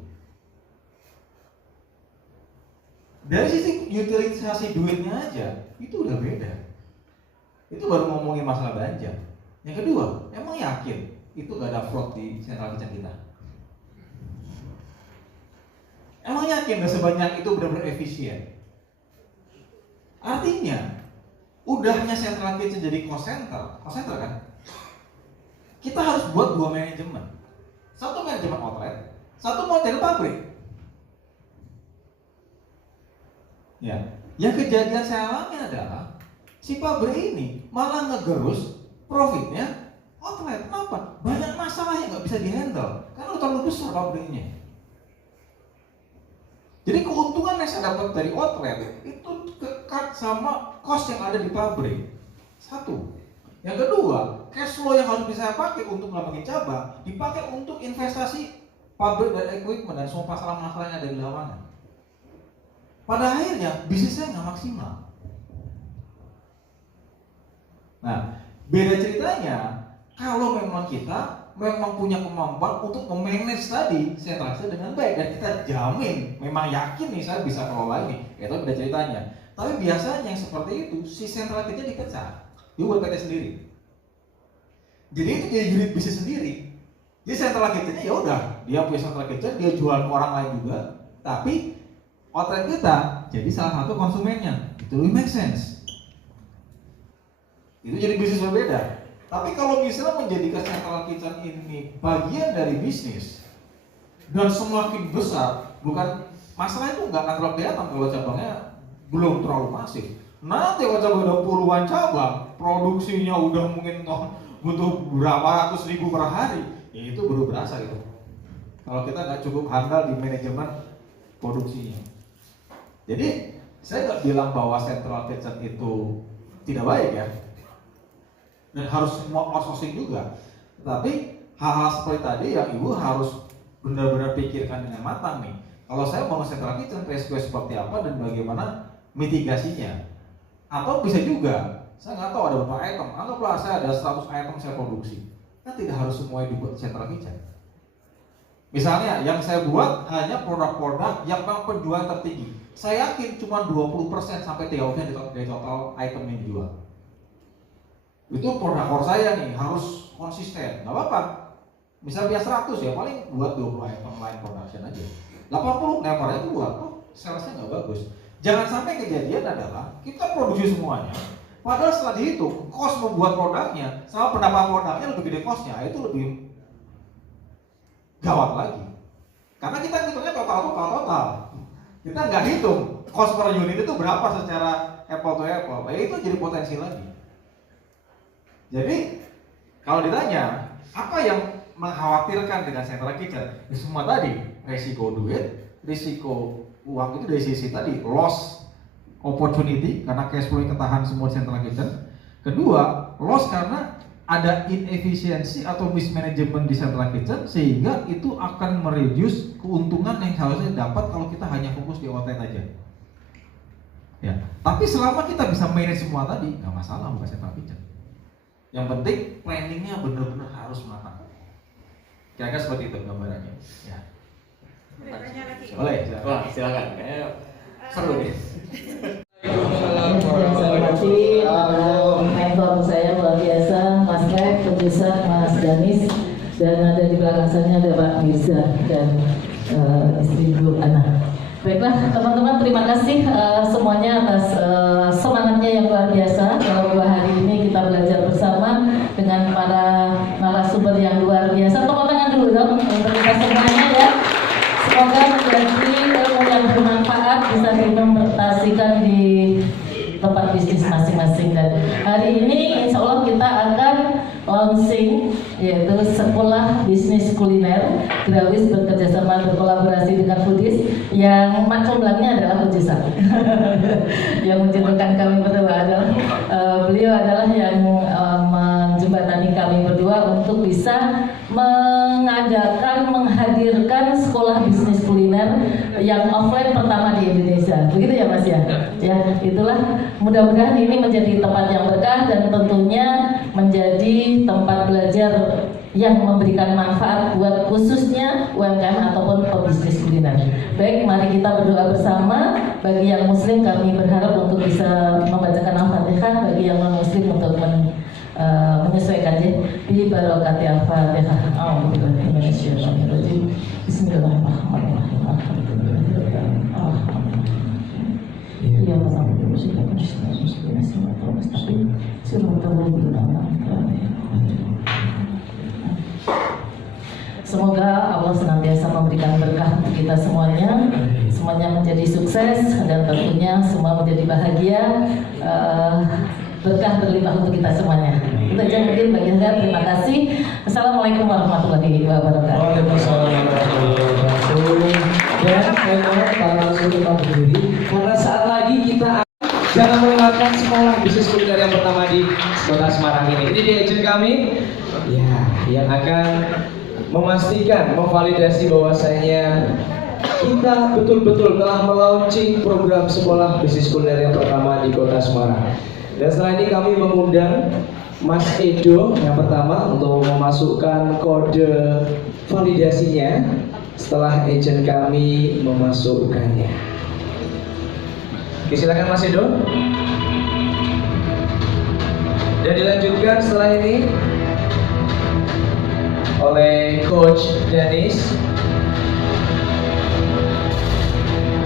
Dari sisi utilisasi duitnya aja, itu udah beda. Itu baru ngomongin masalah belanja. Yang kedua, emang yakin itu gak ada fraud di central kitchen kita? Emang yakin gak sebanyak itu benar-benar efisien? Artinya, udahnya central kitchen jadi cost center kan? Kita harus buat 2 manajemen. Satu manajemen outlet, satu model pabrik. Ya, yang kejadian saya alami adalah si pabrik ini malah ngegerus profitnya outlet. Kenapa? Banyak masalah yang nggak bisa dihandle karena terlalu besar pabriknya. Jadi keuntungan yang saya dapat dari outlet itu ke-cut sama cost yang ada di pabrik. Satu. Yang kedua, cash flow yang harus bisa pakai untuk ngembangin cabang dipakai untuk investasi pabrik dan equipment dan semua masalah-masalah yang ada di lapangan. Pada akhirnya bisnisnya nggak maksimal. Nah, beda ceritanya kalau memang kita memang punya kemampuan untuk memanage tadi sentralisasi dengan baik dan kita jamin, memang yakin nih saya bisa kelola ini, itu beda ceritanya. Tapi biasanya yang seperti itu si sentral kitchen dipecah, dia buat PT sendiri. Jadi itu jadi unit bisnis sendiri. Jadi sentral kitchennya ya udah, dia punya sentral kitchen, dia jual ke orang lain juga, tapi outlet kita jadi salah satu konsumennya. Itu lebih make sense. Itu jadi bisnis berbeda. Tapi kalau misalnya menjadikan central kitchen ini bagian dari bisnis dan semakin besar, bukan masalah itu nggak akan terlalu kelihatan kalau cabangnya belum terlalu masif. Nanti kalau cabang udah puluhan cabang, produksinya udah mungkin butuh berapa ratus ribu per hari, ya itu baru berasa gitu. Kalau kita nggak cukup handal di manajemen produksinya. Jadi saya nggak bilang bahwa central kitchen itu tidak baik ya, dan harus semua outsourcing juga. Tapi hal-hal seperti tadi yang ibu harus benar-benar pikirkan dengan matang nih. Kalau saya mau central kitchen, resiko seperti apa dan bagaimana mitigasinya? Atau bisa juga, saya nggak tahu ada berapa item. Anggaplah saya ada 100 item saya produksi, kan tidak harus semuanya dibuat central kitchen. Misalnya yang saya buat hanya produk-produk yang memang penjualan tertinggi. Saya yakin cuma 20% sampai 30% dari total item yang dijual. Itu produk core saya nih, harus konsisten. Nggak apa-apa. Misalnya biasa 100 ya, paling buat 20 item line production aja. 80 never aja buat, salesnya nggak bagus. Jangan sampai kejadian adalah kita produksi semuanya, padahal setelah dihitung, cost membuat produknya sama pendapat produknya lebih gede costnya, itu lebih gawat lagi. Karena kita hitungnya total. Kita nggak hitung cost per unit itu berapa secara apple to apple. Ya itu jadi potensi lagi. Jadi kalau ditanya apa yang mengkhawatirkan dengan central kitchen, ya semua tadi, risiko duit, risiko uang itu dari sisi tadi, loss opportunity karena cash flow ketahan semua central kitchen. Kedua, loss karena ada inefisiensi atau mismanagement di central kitchen sehingga itu akan mereduce keuntungan yang harusnya dapat kalau kita hanya fokus di outlet aja. Ya, tapi selama kita bisa manage semua tadi, nggak masalah bukan central kitchen. Yang penting planningnya benar-benar harus matang. Kira-kira seperti itu gambarannya. Ya. Tanya lagi. Boleh. Wah, silakan. Kayaknya seru nih. Yang saya hormati mentor saya luar biasa, Mas Rek, produser Mas Danis, dan ada di belakang saya ada Pak Mirza dan istri Bu Ana. Baiklah teman-teman, terima kasih semuanya atas semangatnya yang luar biasa. Dalam 2 hari ini kita belajar bersama dengan para narasumber yang luar biasa. Tepuk tangan dulu dong untuk kita semuanya ya. Semoga menjadi ilmu yang bermanfaat bisa diimplementasikan di tempat bisnis masing-masing. Dan hari ini insya Allah kita akan launching yaitu sekolah bisnis kuliner Grawis bekerjasama berkolaborasi dengan Foodies yang macamnya adalah Fujisa yang menjadikan kami berdua adalah beliau adalah yang menjembatani kami berdua untuk bisa menghadirkan sekolah bisnis kuliner yang offline pertama di Indonesia. Begitu ya Mas ya? Ya, itulah mudah-mudahan ini menjadi tempat yang berkah dan tentunya menjadi tempat belajar yang memberikan manfaat buat khususnya UMKM ataupun pebisnis kuliner. Baik, mari kita berdoa bersama. Bagi yang muslim kami berharap untuk bisa membacakan Al-Fatihah, bagi yang non-muslim untuk menyesuaikan ya. Bi barokati Al-Fatihah. A'udzubillahi minasyaitonir rajim. Bismillahirrahmanirrahim. Ya Allah, semoga Allah senantiasa memberikan berkah untuk kita semuanya menjadi sukses dan tentunya semua menjadi bahagia, berkah berlimpah untuk kita semuanya. Itu aja mungkin bagi saya. Terima kasih. Assalamualaikum warahmatullahi wabarakatuh. Waalaikumsalam warahmatullahi wabarakatuh. Dan memang para narasumber kita berdiri karena saat lagi kita jangan melewatkan sekolah bisnis kuliner yang pertama di Kota Semarang ini. Ini dia agent kami, ya, yang akan memastikan, memvalidasi bahwasanya kita betul-betul telah melaunching program sekolah bisnis kuliner yang pertama di Kota Semarang. Dan setelah ini kami mengundang Mas Edo yang pertama untuk memasukkan kode validasinya setelah agent kami memasukkannya. Oke, silakan Mas Edo. Dan dilanjutkan setelah ini oleh Coach Danis.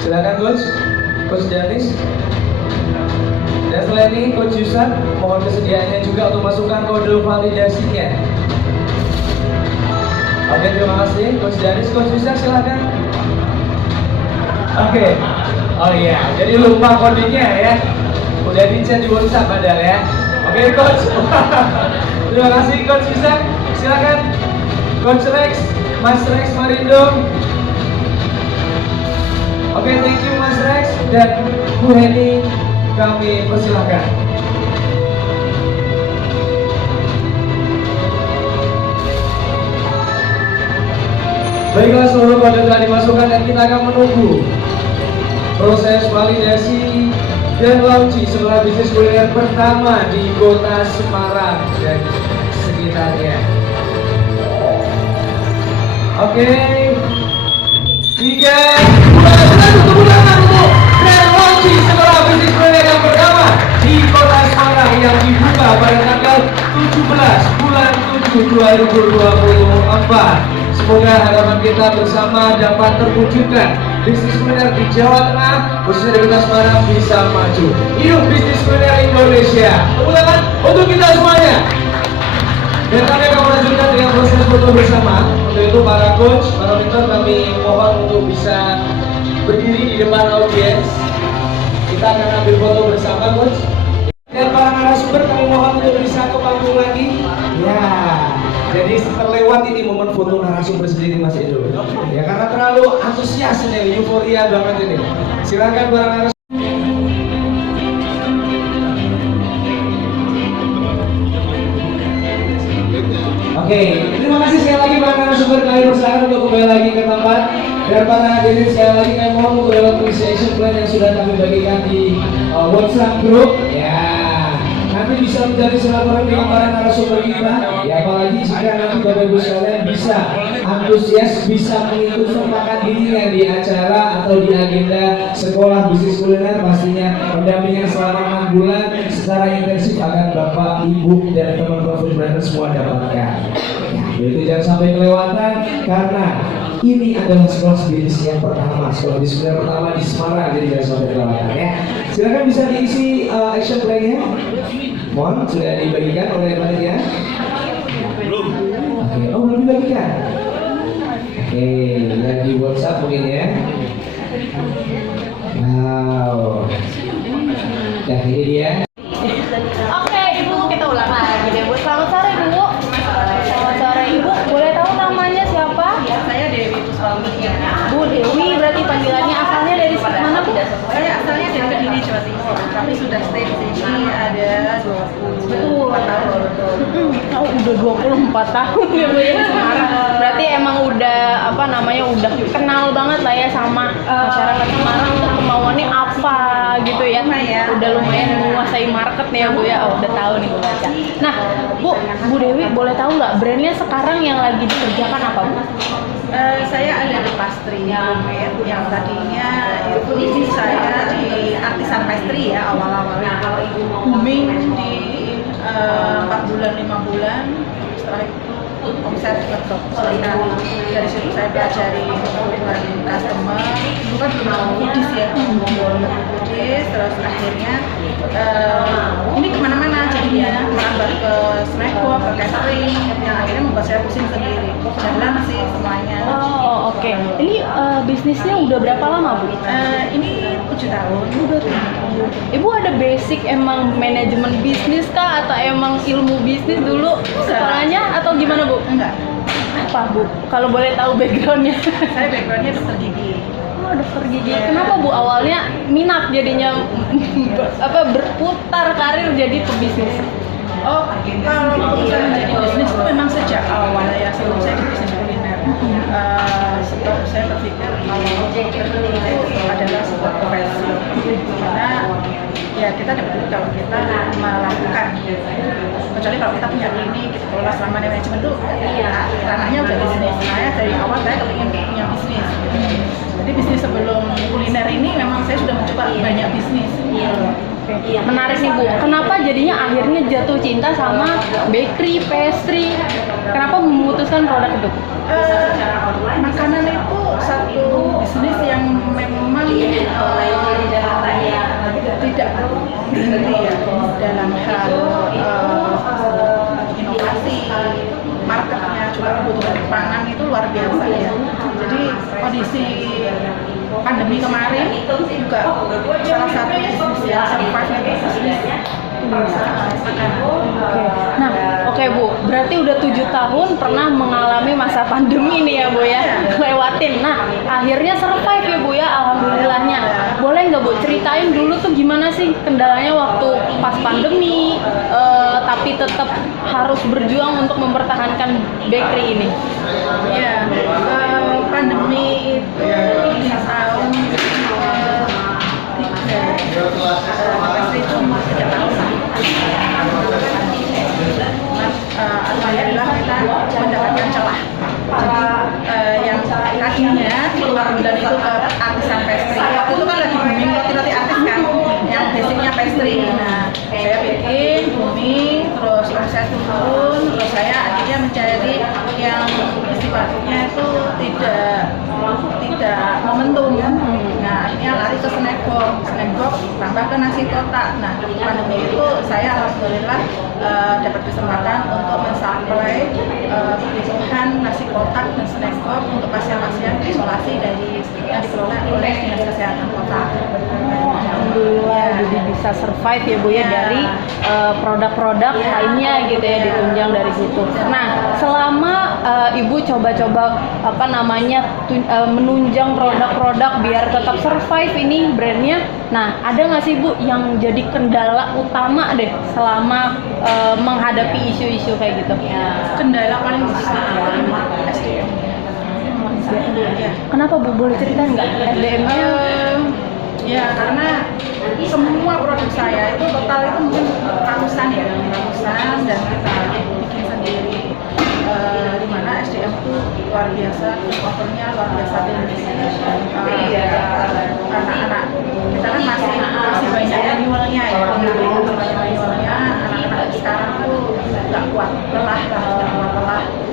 Silakan Coach Danis. Dan setelah ini Coach Yusak, mohon kesediaannya juga untuk masukkan kode validasinya. Oke, terima kasih Coach Danis. Coach Yusak silakan. Oke. Oh iya, jadi lupa kodenya ya. Udah di-chat di WhatsApp padahal ya. Oke, Coach. Terima kasih Coach Isak. Silakan Coach Rex, Mas Rex Marindo. Oke, thank you Mas Rex dan Bu Heni, kami persilahkan. Baiklah, seluruh kode telah dimasukkan dan kita akan menunggu proses validasi dan launching sekolah bisnis kuliner pertama di kota Semarang dan sekitarnya. Oke, 3, 2, 1, tepuk tangan untuk grand launching sekolah bisnis kuliner yang pertama di kota Semarang yang dibuka pada tanggal 17 bulan 7 2024. Semoga harapan kita bersama dapat terwujudkan. Bisnis kuliner di Jawa Tengah, khususnya di Kota Semarang, bisa maju. Hidup bisnis kuliner Indonesia. Tepuk tangan untuk kita semuanya. Dan kami akan melanjutkan dengan proses foto bersama. Untuk itu para coach, para mentor, kami mohon untuk bisa berdiri di depan audiens. Kita akan ambil foto bersama, coach. Dan para narasumber kami mohon untuk bisa ke panggung lagi. Ya. Jadi terlewat ini momen foto narasumber sendiri Mas Edo. Ya karena terlalu antusias nih, euforia banget ini. Silakan para narasumber. Oke, terima kasih sekali lagi para narasumber, kami persilakan untuk kembali lagi ke tempat. Dan para hadirin sekali lagi kami mohon untuk lewat appreciation plan yang sudah kami bagikan di WhatsApp group. Ya. Nanti bisa menjadi silaturahmi dengan para narasumber kita. Ya apalagi jika nanti Bapak Ibu sekalian bisa antusias, bisa mengikut sertakan dirinya di acara atau di agenda sekolah bisnis kuliner, pastinya pendampingan selama 6 bulan secara intensif akan Bapak, Ibu dan teman-teman food brand semua dapatkan. Ya, itu jangan sampai kelewatan karena ini adalah sekolah bisnis yang pertama, sekolah bisnis kuliner pertama di Semarang, jadi jangan sampai kelewatan ya. Silakan bisa diisi action plan-nya. Mohon sudah dibagikan oleh panitia? Belum. Oke, oh belum dibagikan. Oke, yang di WhatsApp mungkin ya. Wow. Nah ini dia. Oke Ibu, kita ulang lagi deh Bu. Selamat sore Ibu. Selamat sore Ibu. Boleh tahu namanya siapa? Saya Dewi Puswami. Bu Dewi, berarti panggilannya asalnya dari mana Bu? Saya asalnya dari Kediri, Jawa Timur, tapi sudah stay di sini ada 24 tahun. Oh, udah 24 tahun ya Bu ya di Semarang. Berarti emang udah apa namanya udah kenal banget lah ya sama masyarakat Semarang tuh kemauannya apa gitu ya. Udah lumayan menguasai market nih ya Bu ya. Oh, udah tahu nih Bu baca. Nah, Bu Dewi boleh tahu nggak brandnya sekarang yang lagi dikerjakan apa Bu? Saya ada di pastry yang tadinya itu saya di artisan pastry ya, awal-awalnya booming di 4 bulan 5 bulan, setelah itu omset ngetop. Dari situ saya pelajari hubungan customer, itu kan belum foodies ya, foodies, terus akhirnya ini kemana-mana jadinya merambah ke snack box, ke catering, yang akhirnya membuat saya pusing sendiri. Jalan sih semuanya. Oh oke. Ini bisnisnya udah berapa lama Bu? Ini 7 tahun. Udah 7 tahun. Ibu ada basic emang manajemen bisnis kah atau emang ilmu bisnis dulu sekolahnya atau gimana Bu? Enggak. Apa Bu? Kalau boleh tahu backgroundnya? Saya backgroundnya dokter gigi. Oh dokter gigi. Kenapa Bu awalnya minat jadinya berputar karir jadi pebisnis? Oh, kalau keputusan menjadi bisnis itu memang sejak awal ya, sebelum saya di bisnis kuliner. Saya berpikir kalau kuliner itu adalah sebuah profesi, karena ya kita dapat duit kalau kita melakukan. Kecuali kalau kita punya klinik, kita kelola selama manajemen itu, ranahnya udah bisnis. Saya dari awal saya kepingin punya bisnis. Jadi bisnis sebelum kuliner ini memang saya sudah mencoba banyak bisnis. Iya, menarik nih Bu. Kenapa jadinya akhirnya jatuh cinta sama bakery, pastry? Kenapa memutuskan produk itu? Makanan itu satu bisnis yang memang tidak berhenti ya dalam hal inovasi, marketnya juga kebutuhan pangan itu luar biasa ya. Jadi kondisi pandemi kemarin juga salah satu bisnis yang survive itu bisnis makanan. Nah, oke Bu, berarti udah 7 tahun pernah mengalami masa pandemi nih ya Bu ya, lewatin. Nah, akhirnya survive ya Bu ya, alhamdulillahnya. Boleh nggak Bu ceritain dulu tuh gimana sih kendalanya waktu pas pandemi, tapi tetap harus berjuang untuk mempertahankan bakery ini? Ya, pandemi itu di tahun 3 itu masih 3 tahun lah. Alhamdulillah kita mendapatkan celah. Jadi yang tadinya keluar bulan itu ke artisan pastry. Waktu itu kan lagi booming roti-roti artis kan, yang basicnya pastry. Nah, saya bikin booming, terus omset turun, terus saya akhirnya mencari yang istilahnya itu tidak momentum. Nah, akhirnya lari ke snack box tambah ke nasi kotak. Nah, di pandemi itu saya alhamdulillah dapat kesempatan untuk mensuplai kebutuhan nasi kotak dan snack box untuk pasien-pasien isolasi dari yang dikelola oleh Dinas Kesehatan Kota. Alhamdulillah jadi bisa survive ya Bu ya dari produk-produk lainnya gitu ya, ditunjang dari situ. Nah, selama Ibu coba-coba menunjang produk-produk biar tetap survive ini brandnya. Nah, ada nggak sih Bu yang jadi kendala utama deh selama menghadapi isu-isu kayak gitu? Kendala paling besar SDM. Ya. Kenapa Bu? Boleh ceritain nggak SDM-nya? Ya, karena semua produk saya itu total itu mungkin ratusan dan kita bikin sendiri. Di mana SDM itu luar biasa, offernya luar biasa tinggi. Anak-anak kita kan masih banyak annualnya ya, anak-anak sekarang tuh nggak kuat, lelah.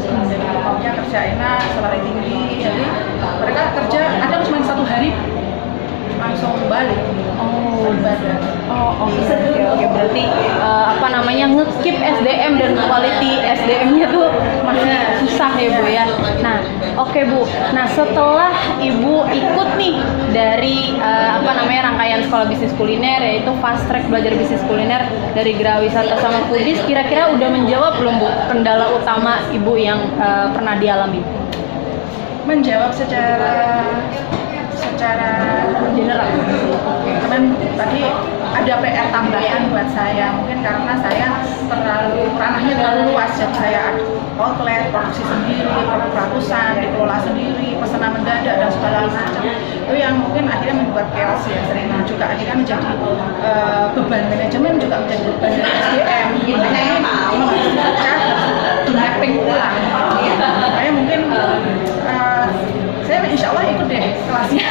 Jadi maunya kerja enak, salary tinggi, jadi mereka kerja ada cuma 1 hari langsung balik. Oke. Berarti nge-keep SDM dan quality SDM-nya tuh masih susah ya Bu ya. Nah, oke Bu. Nah, setelah Ibu ikut nih dari rangkaian sekolah bisnis kuliner, yaitu fast track belajar bisnis kuliner dari Geraha Wisata sama Foodies, kira-kira udah menjawab belum Bu kendala utama Ibu yang pernah dialami? Menjawab secara general. Cuman tadi ada PR tambahan buat saya, mungkin karena saya ranahnya terlalu luas. Jadi saya outlet, produksi sendiri, produk ratusan, dikelola sendiri, pesanan mendadak dan segala macam. Itu yang mungkin akhirnya membuat chaos ya, sering juga akhirnya menjadi beban manajemen, juga menjadi beban dari SDM. Makanya harus dipecah, di-mapping ulang. Makanya mungkin saya insya Allah ikut deh kelasnya.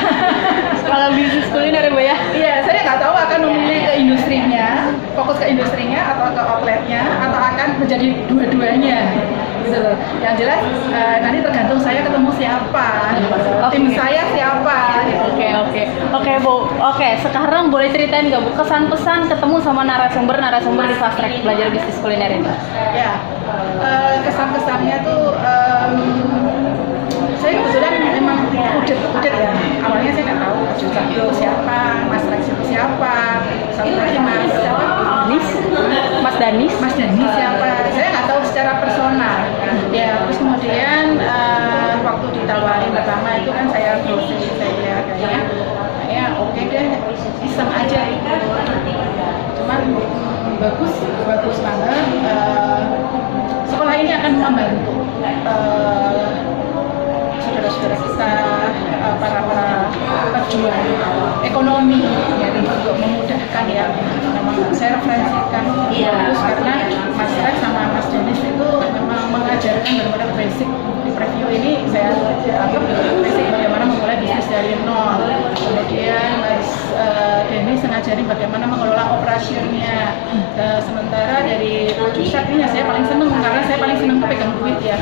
Sekolah bisnis kuliner ya Bu ya? Iya, saya nggak tahu akan memilih ke industrinya, fokus ke industrinya atau ke outletnya, atau akan menjadi dua-duanya. Gitu loh. Yang jelas nanti tergantung saya ketemu siapa, tim saya siapa. Gitu. Oke Bu. Oke, sekarang boleh ceritain nggak Bu kesan-pesan ketemu sama narasumber di fast track belajar bisnis kuliner ini? Ya, kesan-kesannya tuh saya kebetulan memang udet ya. Awalnya saya nggak tahu Jusak itu siapa, Mas Rex itu siapa, satu lagi Mas Danis siapa. Saya nggak tahu secara personal. Ya, terus kemudian waktu ditawarin pertama itu kan saya browsing, saya kayaknya oke deh, iseng aja itu. Cuman bagus banget. Sekolah ini akan membantu saudara-saudara kita, para pejuang ekonomi ya, untuk memudahkan ya. Memang saya referensikan bagus karena Mas Rex sama Mas Denis itu memang mengajarkan benar-benar basic. Di preview ini saya anggap basic bagaimana memulai bisnis dari nol. Kemudian Mas Denis ngajarin bagaimana mengelola operasionalnya. Sementara dari Jusak ini saya paling seneng karena saya paling seneng pegang duit ya.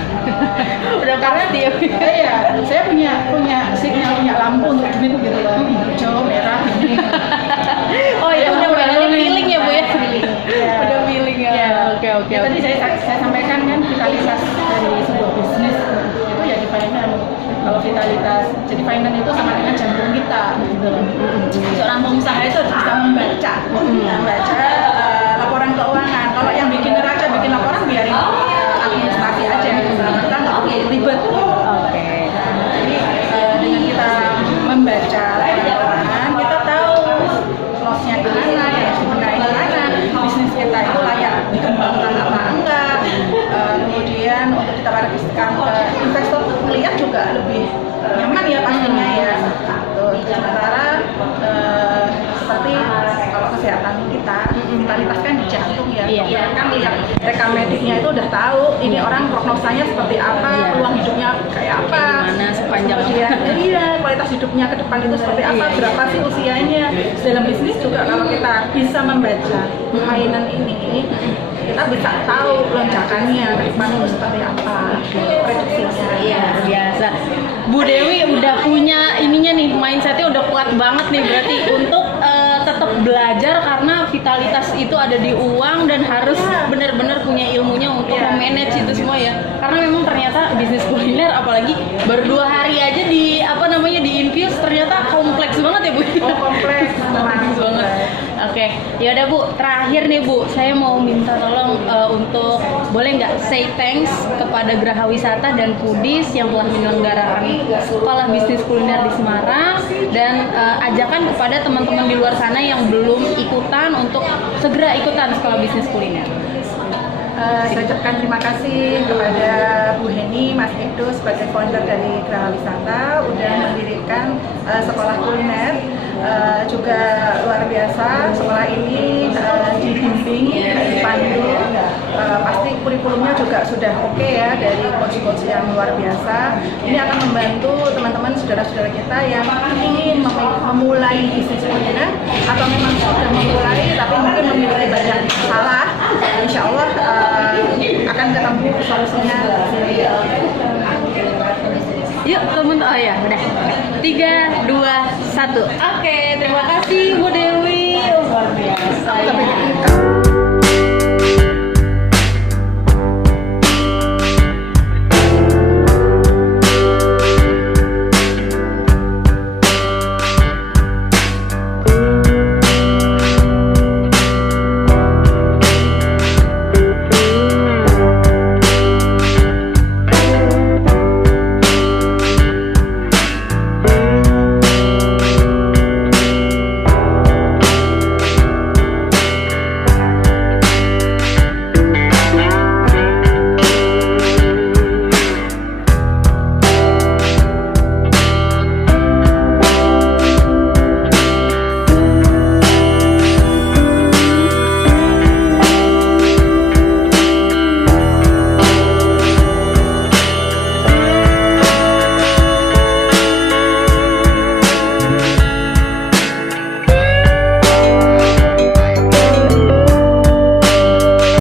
Udah karena dia. Iya, saya punya signal, punya lampu untuk duit gitu loh, hijau, merah, kuning. Oh iya, udah feeling ya Bu ya? Ya. Udah feeling ya. Oke. Tadi saya sampaikan kan vitalitas dari sebuah bisnis itu ya di finance. Kalau vitalitas, jadi finance itu sama dengan jantung kita. Seorang pengusaha itu harus bisa membaca laporan keuangan. Kalau yang bikin neraca, bikin laporan biarin administrasi aja, kita nggak perlu ribet. Jadi dengan kita membaca keuangan, kita tahu loss-nya di mana, yang sebenarnya di mana, bisnis kita itu layak dikembangkan apa enggak. Kemudian untuk kita pastikan investor melihat juga lebih nyaman ya pastinya ya. Sementara seperti kalau kesehatan kita, vitalitas kan di jantung ya. Kan lihat rekam mediknya itu udah tahu ini orang prognosanya seperti apa, peluang hidupnya kayak apa, gimana sepanjang kualitas hidupnya ke depan itu seperti apa, berapa sih usianya. Dalam bisnis juga kalau kita bisa membaca permainan ini, kita bisa tahu lonjakannya ke depan itu seperti apa, prediksinya. Iya, biasa. Bu Dewi udah punya ininya nih, mindsetnya udah kuat banget nih berarti untuk tetap belajar karena vitalitas itu ada di uang dan harus benar-benar punya ilmunya untuk memanage itu semua ya. Karena memang ternyata bisnis kuliner apalagi baru 2 hari aja di di infuse ternyata kompleks banget ya Bu. Kompleks banget. Oke, ya udah Bu, terakhir nih Bu, saya mau minta tolong untuk boleh nggak say thanks kepada Geraha Wisata dan Foodies yang telah menyelenggarakan sekolah bisnis kuliner di Semarang dan ajakan kepada teman-teman di luar sana yang belum ikutan untuk segera ikutan sekolah bisnis kuliner. Saya ucapkan terima kasih kepada Bu Heni, Mas Edo sebagai founder dari Geraha Wisata udah mendirikan sekolah kuliner. Juga luar biasa sekolah ini dibimbing, dipandu, pasti kurikulumnya juga sudah oke ya dari coach-coach yang luar biasa. Ini akan membantu teman-teman saudara-saudara kita yang ingin memulai bisnis kuliner atau memang sudah memulai tapi mungkin memiliki banyak masalah. Insya Allah akan ketemu solusinya. Yuk temen, oh ya udah 3, 2, 1. Oke, terima kasih Bu Dewi, luar biasa.